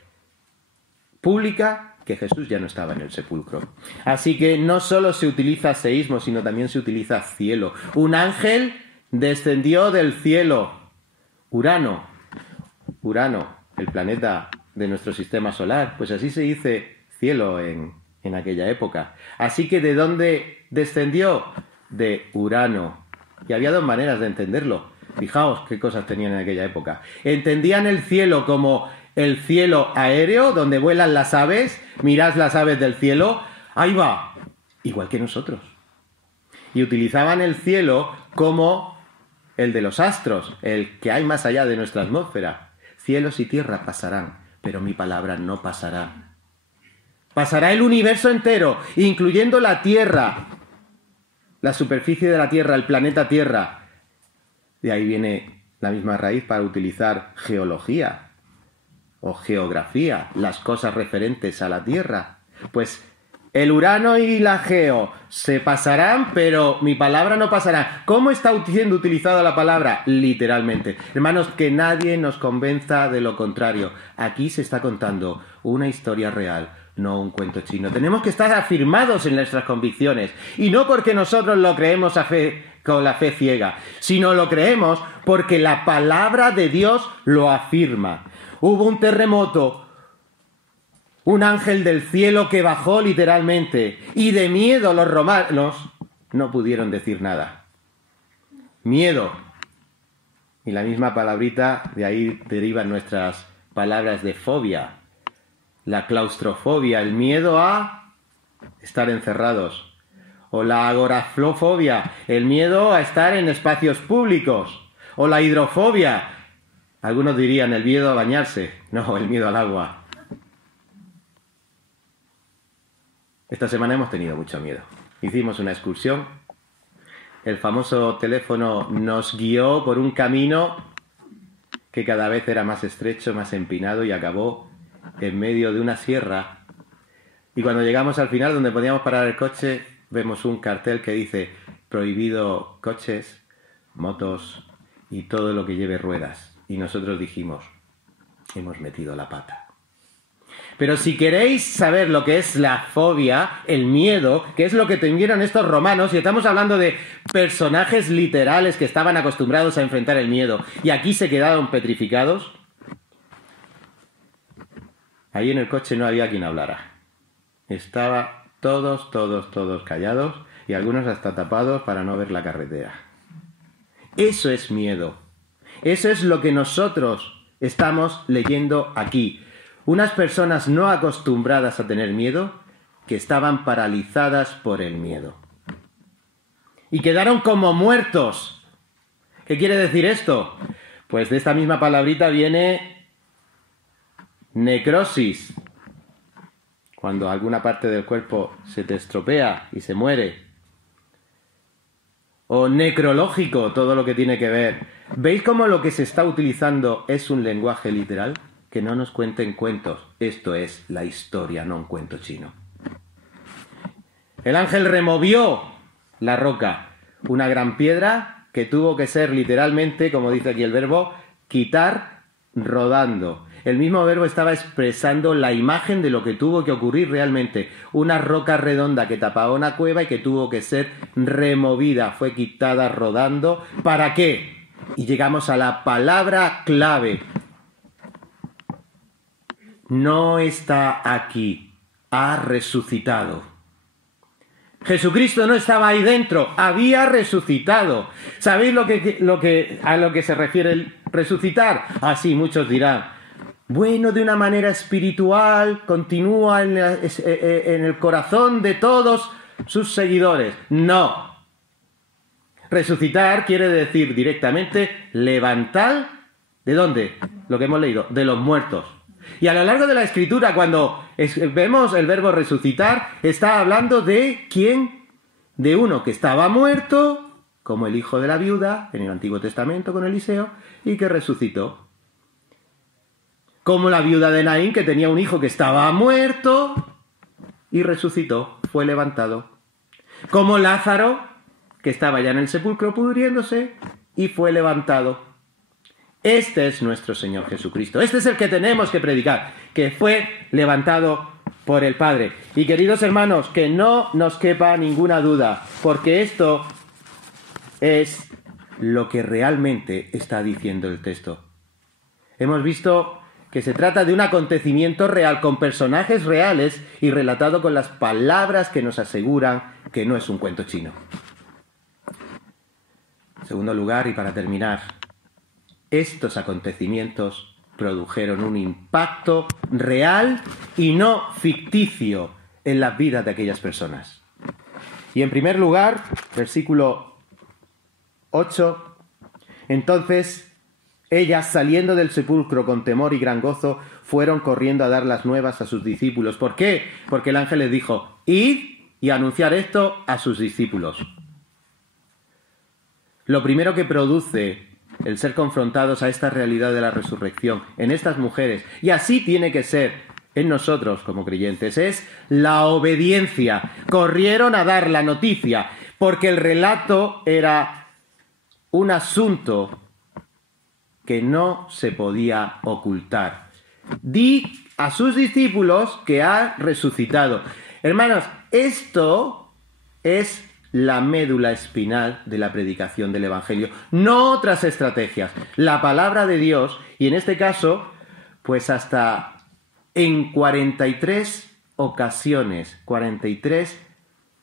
pública que Jesús ya no estaba en el sepulcro. Así que no solo se utiliza seísmo, sino también se utiliza cielo. Un ángel descendió del cielo. Urano, el planeta de nuestro sistema solar, pues así se dice cielo en aquella época. Así que ¿de dónde descendió? De Urano. Y había dos maneras de entenderlo. Fijaos qué cosas tenían en aquella época. Entendían el cielo como el cielo aéreo, donde vuelan las aves. Mirad las aves del cielo. Ahí va. Igual que nosotros. Y utilizaban el cielo como el de los astros, el que hay más allá de nuestra atmósfera. Cielos y tierra pasarán, pero mi palabra no pasará. Pasará el universo entero, incluyendo la Tierra, la superficie de la Tierra, el planeta Tierra. De ahí viene la misma raíz para utilizar geología o geografía, las cosas referentes a la Tierra. Pues el Urano y la Geo se pasarán, pero mi palabra no pasará. ¿Cómo está siendo utilizada la palabra? Literalmente. Hermanos, que nadie nos convenza de lo contrario. Aquí se está contando una historia real, no un cuento chino. Tenemos que estar afirmados en nuestras convicciones. Y no porque nosotros lo creemos con la fe ciega, sino lo creemos porque la palabra de Dios lo afirma. Hubo un terremoto, un ángel del cielo que bajó literalmente, y de miedo los romanos no pudieron decir nada. Miedo. Y la misma palabrita, de ahí derivan nuestras palabras de fobia. La claustrofobia, el miedo a estar encerrados. O la agorafobia, el miedo a estar en espacios públicos. O la hidrofobia, algunos dirían el miedo a bañarse. No, el miedo al agua. Esta semana hemos tenido mucho miedo. Hicimos una excursión. El famoso teléfono nos guió por un camino que cada vez era más estrecho, más empinado y acabó en medio de una sierra. Y cuando llegamos al final, donde podíamos parar el coche, vemos un cartel que dice prohibido coches, motos y todo lo que lleve ruedas. Y nosotros dijimos, hemos metido la pata. Pero si queréis saber lo que es la fobia, el miedo, que es lo que tuvieron estos romanos, y estamos hablando de personajes literales que estaban acostumbrados a enfrentar el miedo, y aquí se quedaron petrificados, ahí en el coche no había quien hablara. Estaba todos callados, y algunos hasta tapados para no ver la carretera. Eso es miedo. Eso es lo que nosotros estamos leyendo aquí. Unas personas no acostumbradas a tener miedo, que estaban paralizadas por el miedo. Y quedaron como muertos. ¿Qué quiere decir esto? Pues de esta misma palabrita viene necrosis. Cuando alguna parte del cuerpo se te estropea y se muere. O necrológico, todo lo que tiene que ver. ¿Veis cómo lo que se está utilizando es un lenguaje literal? Que no nos cuenten cuentos. Esto es la historia, no un cuento chino. El ángel removió la roca, una gran piedra que tuvo que ser literalmente, como dice aquí el verbo, quitar rodando. El mismo verbo estaba expresando la imagen de lo que tuvo que ocurrir realmente. Una roca redonda que tapaba una cueva y que tuvo que ser removida, fue quitada rodando. ¿Para qué? Y llegamos a la palabra clave. No está aquí, ha resucitado. Jesucristo no estaba ahí dentro, había resucitado. ¿Sabéis a lo que se refiere el resucitar? Así muchos dirán, bueno, de una manera espiritual, continúa en el corazón de todos sus seguidores. No. Resucitar quiere decir directamente levantar, ¿de dónde? Lo que hemos leído, de los muertos. Y a lo largo de la Escritura, cuando vemos el verbo resucitar, está hablando de ¿quién? De uno que estaba muerto, como el hijo de la viuda, en el Antiguo Testamento con Eliseo, y que resucitó. Como la viuda de Naín, que tenía un hijo que estaba muerto, y resucitó, fue levantado. Como Lázaro, que estaba ya en el sepulcro pudriéndose, y fue levantado. Este es nuestro Señor Jesucristo. Este es el que tenemos que predicar, que fue levantado por el Padre. Y queridos hermanos, que no nos quepa ninguna duda, porque esto es lo que realmente está diciendo el texto. Hemos visto que se trata de un acontecimiento real, con personajes reales y relatado con las palabras que nos aseguran que no es un cuento chino. En segundo lugar, y para terminar, estos acontecimientos produjeron un impacto real y no ficticio en las vidas de aquellas personas. Y en primer lugar, versículo 8, entonces ellas, saliendo del sepulcro con temor y gran gozo, fueron corriendo a dar las nuevas a sus discípulos. ¿Por qué? Porque el ángel les dijo, id y anunciar esto a sus discípulos. Lo primero que produce el ser confrontados a esta realidad de la resurrección en estas mujeres, y así tiene que ser en nosotros como creyentes, es la obediencia. Corrieron a dar la noticia, porque el relato era un asunto que no se podía ocultar. Di a sus discípulos que ha resucitado. Hermanos, esto es la médula espinal de la predicación del Evangelio, no otras estrategias. La palabra de Dios, y en este caso, pues hasta en 43 ocasiones, 43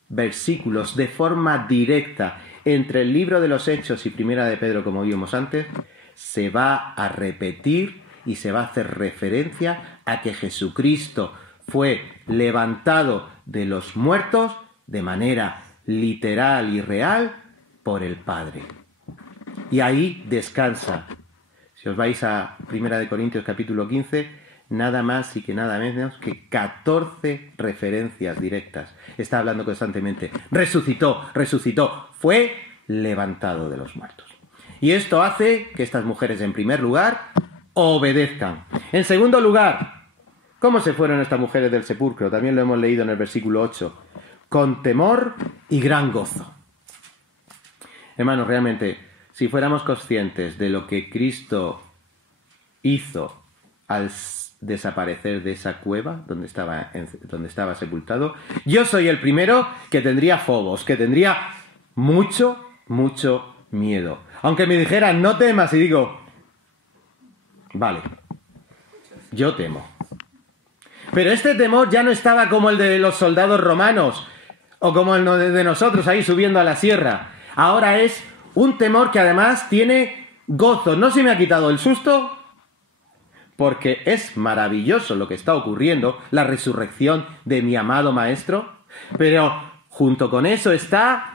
versículos de forma directa entre el libro de los Hechos y Primera de Pedro, como vimos antes, se va a repetir y se va a hacer referencia a que Jesucristo fue levantado de los muertos de manera literal y real por el Padre. Y ahí descansa. Si os vais a 1 Corintios capítulo 15, nada más y que nada menos que 14 referencias directas. Está hablando constantemente. Resucitó, resucitó, fue levantado de los muertos. Y esto hace que estas mujeres, en primer lugar, obedezcan. En segundo lugar, ¿cómo se fueron estas mujeres del sepulcro? También lo hemos leído en el versículo 8. Con temor y gran gozo. Hermanos, realmente, si fuéramos conscientes de lo que Cristo hizo al desaparecer de esa cueva donde estaba sepultado, yo soy el primero que tendría fobos, que tendría mucho miedo. Aunque me dijeran, no temas, y digo, vale, yo temo. Pero este temor ya no estaba como el de los soldados romanos o como el de nosotros ahí subiendo a la sierra. Ahora es un temor que además tiene gozo. No se me ha quitado el susto porque es maravilloso lo que está ocurriendo, la resurrección de mi amado Maestro, pero junto con eso está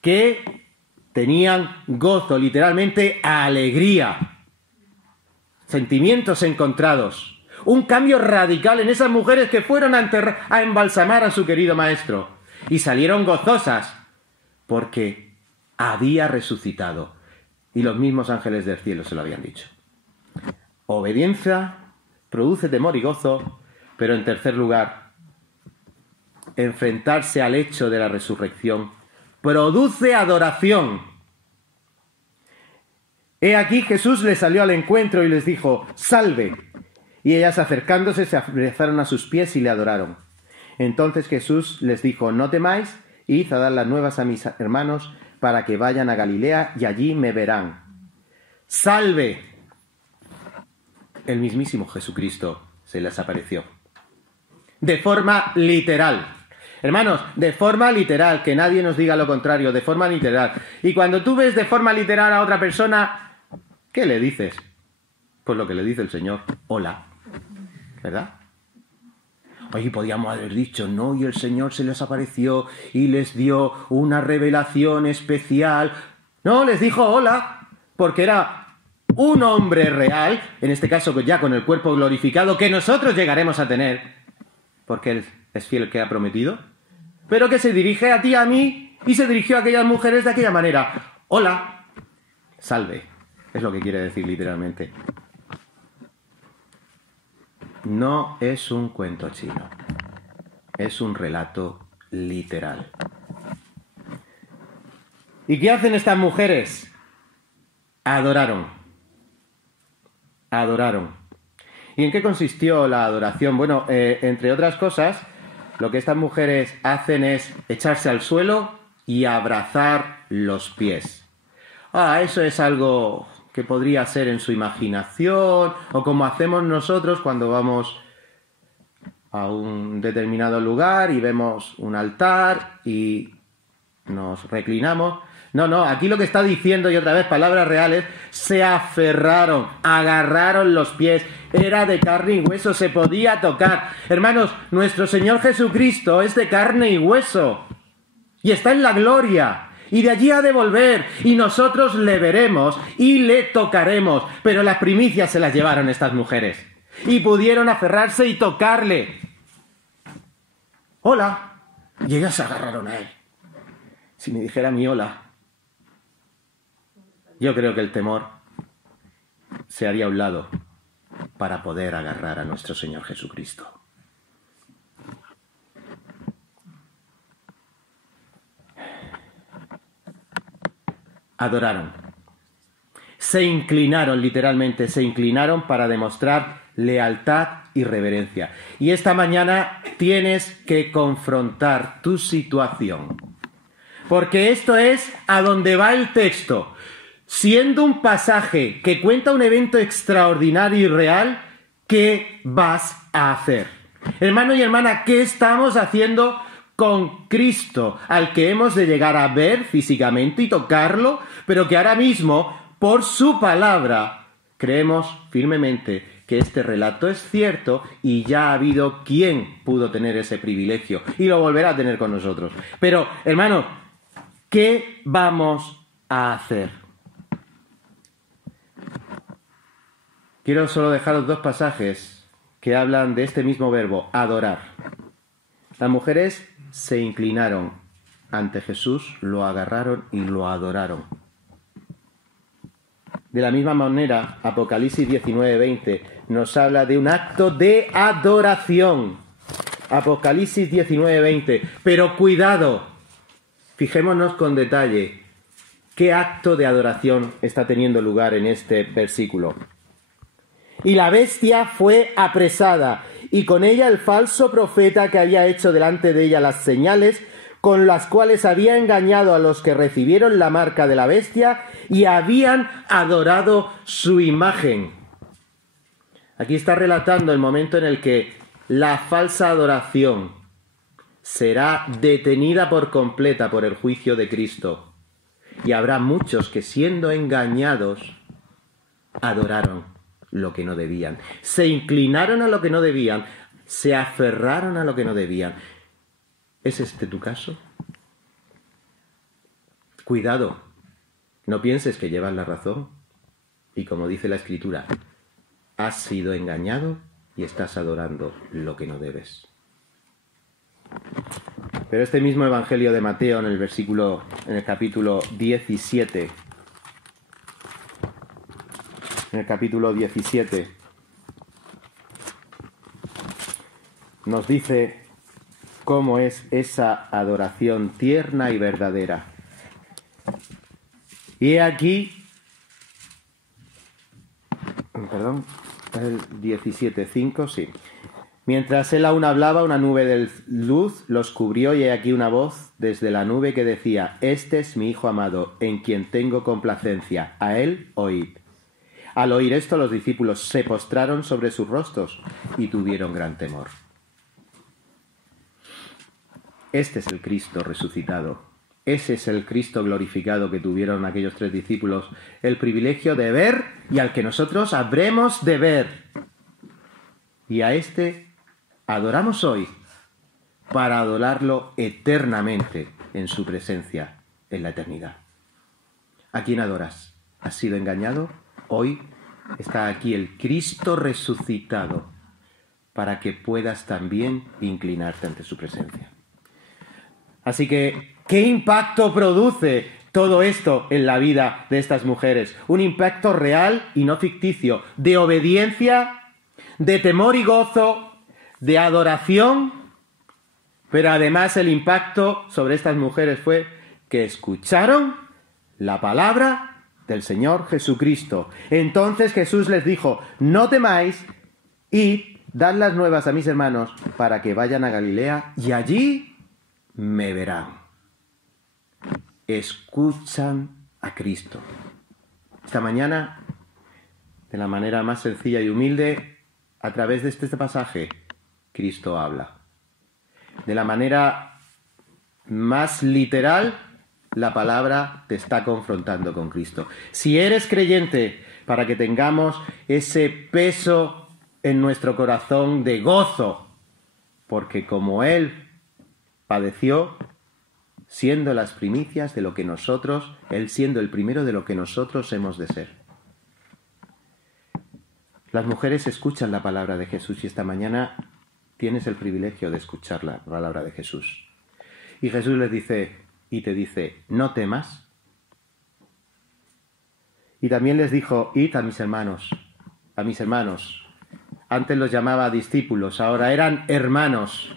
que tenían gozo, literalmente alegría, sentimientos encontrados. Un cambio radical en esas mujeres que fueron a embalsamar a su querido Maestro. Y salieron gozosas porque había resucitado. Y los mismos ángeles del cielo se lo habían dicho. Obediencia produce temor y gozo, pero en tercer lugar, enfrentarse al hecho de la resurrección produce adoración. He aquí Jesús les salió al encuentro y les dijo, ¡salve! Y ellas acercándose se abrazaron a sus pies y le adoraron. Entonces Jesús les dijo, no temáis, id a dar las nuevas a mis hermanos para que vayan a Galilea y allí me verán. ¡Salve! El mismísimo Jesucristo se les apareció. De forma literal. Hermanos, de forma literal, que nadie nos diga lo contrario, de forma literal. Y cuando tú ves de forma literal a otra persona, ¿qué le dices? Pues lo que le dice el Señor, hola, ¿verdad? Oye, podíamos haber dicho, no, y el Señor se les apareció y les dio una revelación especial. No, les dijo hola, porque era un hombre real, en este caso ya con el cuerpo glorificado, que nosotros llegaremos a tener, porque Él es fiel el que ha prometido, pero que se dirige a ti, a mí, y se dirigió a aquellas mujeres de aquella manera. Hola, salve, es lo que quiere decir literalmente. No es un cuento chino, es un relato literal. ¿Y qué hacen estas mujeres? Adoraron. ¿Y en qué consistió la adoración? Bueno, entre otras cosas, lo que estas mujeres hacen es echarse al suelo y abrazar los pies. Eso es algo que podría ser en su imaginación, o como hacemos nosotros cuando vamos a un determinado lugar y vemos un altar y nos reclinamos. No, aquí lo que está diciendo, y otra vez palabras reales, se aferraron, agarraron los pies, era de carne y hueso, se podía tocar. Hermanos, nuestro Señor Jesucristo es de carne y hueso, y está en la gloria, y de allí ha de volver, y nosotros le veremos y le tocaremos, pero las primicias se las llevaron estas mujeres, y pudieron aferrarse y tocarle. Hola, y ellas se agarraron a él. Si me dijera a mí hola, yo creo que el temor se haría a un lado para poder agarrar a nuestro Señor Jesucristo. Adoraron. Se inclinaron, literalmente, se inclinaron para demostrar lealtad y reverencia. Y esta mañana tienes que confrontar tu situación. Porque esto es a donde va el texto. Siendo un pasaje que cuenta un evento extraordinario y real, ¿qué vas a hacer? Hermano y hermana, ¿qué estamos haciendo con Cristo, al que hemos de llegar a ver físicamente y tocarlo, pero que ahora mismo, por su palabra, creemos firmemente que este relato es cierto y ya ha habido quien pudo tener ese privilegio y lo volverá a tener con nosotros? Pero, hermanos, ¿qué vamos a hacer? Quiero solo dejaros dos pasajes que hablan de este mismo verbo, adorar. Las mujeres se inclinaron ante Jesús, lo agarraron y lo adoraron. De la misma manera, Apocalipsis 19:20 nos habla de un acto de adoración. Apocalipsis 19:20. Pero cuidado, fijémonos con detalle qué acto de adoración está teniendo lugar en este versículo. Y la bestia fue apresada, y con ella el falso profeta que había hecho delante de ella las señales con las cuales había engañado a los que recibieron la marca de la bestia y habían adorado su imagen. Aquí está relatando el momento en el que la falsa adoración será detenida por completa por el juicio de Cristo. Y habrá muchos que, siendo engañados, adoraron lo que no debían, se inclinaron a lo que no debían, se aferraron a lo que no debían. ¿Es este tu caso? Cuidado, no pienses que llevas la razón y, como dice la Escritura, has sido engañado y estás adorando lo que no debes. Pero este mismo Evangelio de Mateo, en el capítulo 17, nos dice cómo es esa adoración tierna y verdadera. Y he aquí, el 17:5, sí. Mientras él aún hablaba, una nube de luz los cubrió y he aquí una voz desde la nube que decía: Este es mi Hijo amado, en quien tengo complacencia, a él oíd. Al oír esto, los discípulos se postraron sobre sus rostros y tuvieron gran temor. Este es el Cristo resucitado. Ese es el Cristo glorificado que tuvieron aquellos 3 discípulos el privilegio de ver y al que nosotros habremos de ver. Y a este adoramos hoy para adorarlo eternamente en su presencia en la eternidad. ¿A quién adoras? ¿Has sido engañado? Hoy está aquí el Cristo resucitado para que puedas también inclinarte ante su presencia. Así que, ¿qué impacto produce todo esto en la vida de estas mujeres? Un impacto real y no ficticio, de obediencia, de temor y gozo, de adoración, pero además el impacto sobre estas mujeres fue que escucharon la palabra del Señor Jesucristo. Entonces Jesús les dijo: no temáis, id, dad las nuevas a mis hermanos para que vayan a Galilea y allí me verán. Escuchan a Cristo. Esta mañana, de la manera más sencilla y humilde, a través de este pasaje, Cristo habla. De la manera más literal, la palabra te está confrontando con Cristo. Si eres creyente, para que tengamos ese peso en nuestro corazón de gozo, porque como Él padeció, siendo las primicias de lo que nosotros, Él siendo el primero de lo que nosotros hemos de ser. Las mujeres escuchan la palabra de Jesús y esta mañana tienes el privilegio de escuchar la palabra de Jesús. Y Jesús les dice y te dice: no temas. Y también les dijo: id a mis hermanos, a mis hermanos. Antes los llamaba discípulos, ahora eran hermanos.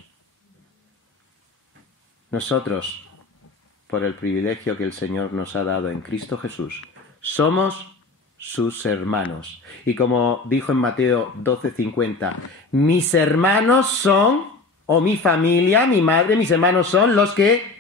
Nosotros, por el privilegio que el Señor nos ha dado en Cristo Jesús, somos sus hermanos. Y como dijo en Mateo 12:50, mis hermanos son, o mi familia, mi madre, mis hermanos son los que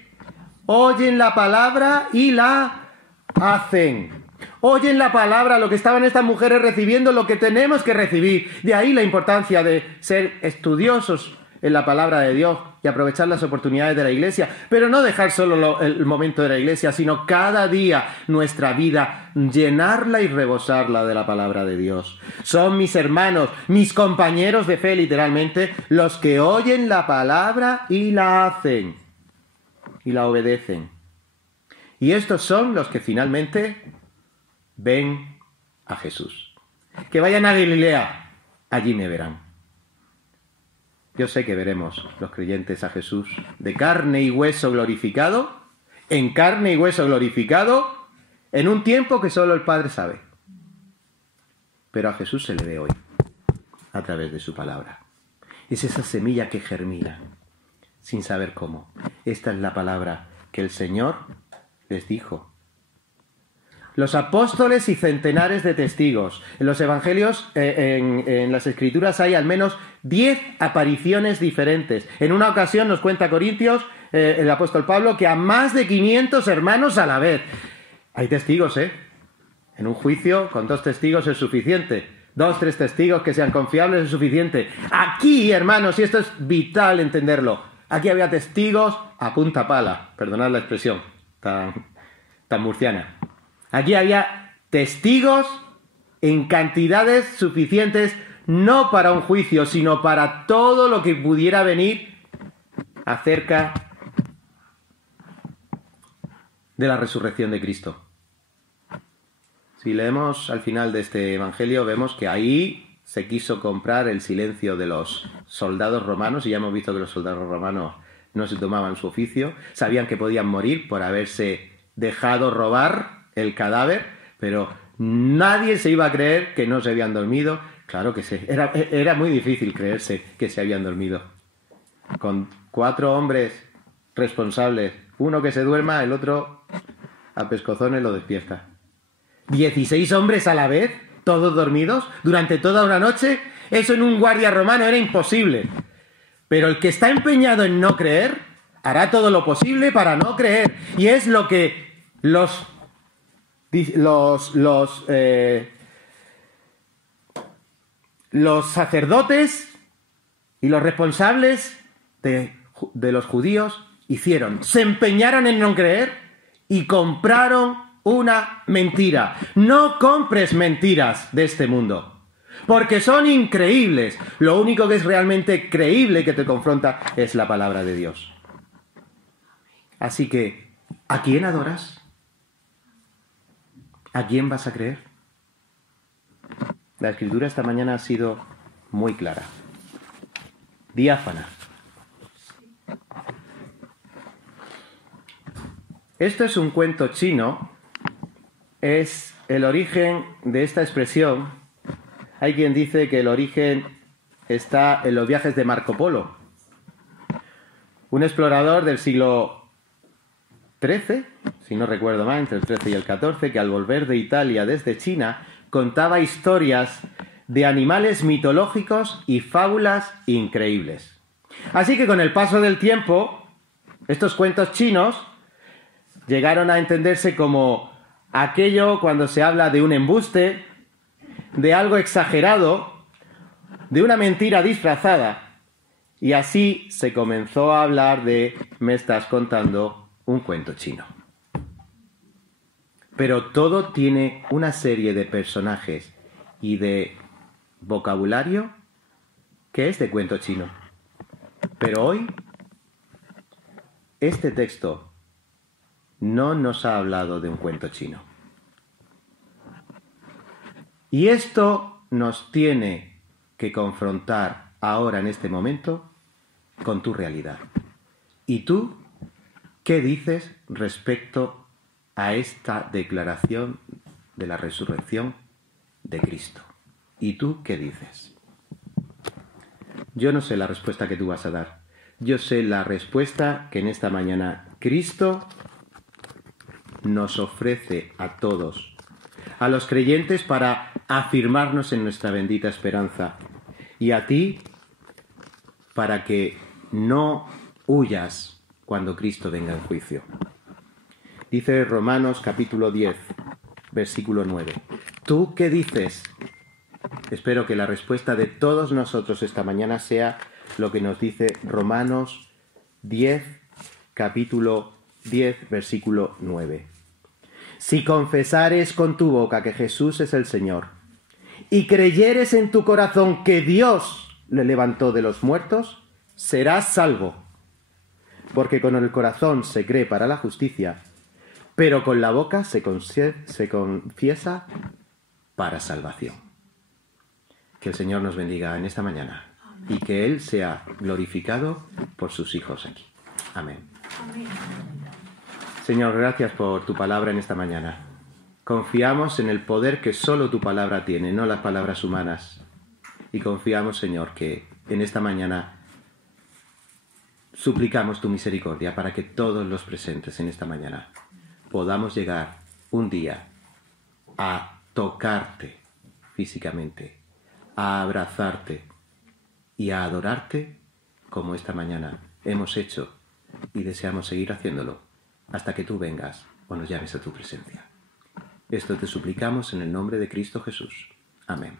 oyen la palabra y la hacen. Oyen la palabra, lo que estaban estas mujeres recibiendo, lo que tenemos que recibir. De ahí la importancia de ser estudiosos en la palabra de Dios y aprovechar las oportunidades de la iglesia, pero no dejar solo el momento de la iglesia, sino cada día nuestra vida, llenarla y rebosarla de la palabra de Dios. Son mis hermanos, mis compañeros de fe, literalmente, los que oyen la palabra y la hacen, y la obedecen. Y estos son los que finalmente ven a Jesús. Que vayan a Galilea, allí me verán. Yo sé que veremos los creyentes a Jesús de carne y hueso glorificado, en carne y hueso glorificado, en un tiempo que solo el Padre sabe. Pero a Jesús se le ve hoy, a través de su palabra. Es esa semilla que germina, sin saber cómo. Esta es la palabra que el Señor les dijo. Los apóstoles y centenares de testigos. En los evangelios, en las escrituras, hay al menos 10 apariciones diferentes. En una ocasión nos cuenta Corintios, el apóstol Pablo, que a más de 500 hermanos a la vez. Hay testigos, ¿eh? En un juicio, con 2 testigos es suficiente. 2, 3 testigos que sean confiables es suficiente. Aquí, hermanos, y esto es vital entenderlo, aquí había testigos a punta pala. Perdonad la expresión tan murciana. Aquí había testigos en cantidades suficientes, no para un juicio, sino para todo lo que pudiera venir acerca de la resurrección de Cristo. Si leemos al final de este evangelio, vemos que ahí se quiso comprar el silencio de los soldados romanos, y ya hemos visto que los soldados romanos no se tomaban su oficio, sabían que podían morir por haberse dejado robar el cadáver, pero nadie se iba a creer que no se habían dormido. Claro que era muy difícil creerse que se habían dormido. Con 4 hombres responsables, uno que se duerma, el otro a pescozones lo despierta. 16 hombres a la vez, todos dormidos, durante toda una noche. Eso en un guardia romano era imposible. Pero el que está empeñado en no creer, hará todo lo posible para no creer. Y es lo que los sacerdotes y los responsables de los judíos hicieron. Se empeñaron en no creer y compraron una mentira. No compres mentiras de este mundo, porque son increíbles. Lo único que es realmente creíble y que te confronta es la palabra de Dios. Así que, ¿a quién adoras? ¿A quién vas a creer? La escritura esta mañana ha sido muy clara, diáfana. Esto es un cuento chino, es el origen de esta expresión. Hay quien dice que el origen está en los viajes de Marco Polo, un explorador del siglo XIII, si no recuerdo mal, entre el XIII y el XIV, que al volver de Italia desde China contaba historias de animales mitológicos y fábulas increíbles. Así que con el paso del tiempo, estos cuentos chinos llegaron a entenderse como aquello cuando se habla de un embuste, de algo exagerado, de una mentira disfrazada. Y así se comenzó a hablar de me estás contando un cuento chino. Pero todo tiene una serie de personajes y de vocabulario que es de cuento chino. Pero hoy, este texto no nos ha hablado de un cuento chino. Y esto nos tiene que confrontar ahora, en este momento, con tu realidad. ¿Y tú qué dices respecto a esta declaración de la resurrección de Cristo? ¿Y tú qué dices? Yo no sé la respuesta que tú vas a dar. Yo sé la respuesta que en esta mañana Cristo nos ofrece a todos, a los creyentes, para afirmarnos en nuestra bendita esperanza, y a ti para que no huyas cuando Cristo venga en juicio. Dice Romanos capítulo 10, versículo 9. ¿Tú qué dices? Espero que la respuesta de todos nosotros esta mañana sea lo que nos dice Romanos 10, capítulo 10, versículo 9. Si confesares con tu boca que Jesús es el Señor y creyeres en tu corazón que Dios le levantó de los muertos, serás salvo. Porque con el corazón se cree para la justicia, pero con la boca se confiesa para salvación. Que el Señor nos bendiga en esta mañana y que Él sea glorificado por sus hijos aquí. Amén. Amén. Señor, gracias por tu palabra en esta mañana. Confiamos en el poder que solo tu palabra tiene, no las palabras humanas. Y confiamos, Señor, que en esta mañana suplicamos tu misericordia para que todos los presentes en esta mañana podamos llegar un día a tocarte físicamente, a abrazarte y a adorarte como esta mañana hemos hecho y deseamos seguir haciéndolo hasta que tú vengas o nos llames a tu presencia. Esto te suplicamos en el nombre de Cristo Jesús. Amén.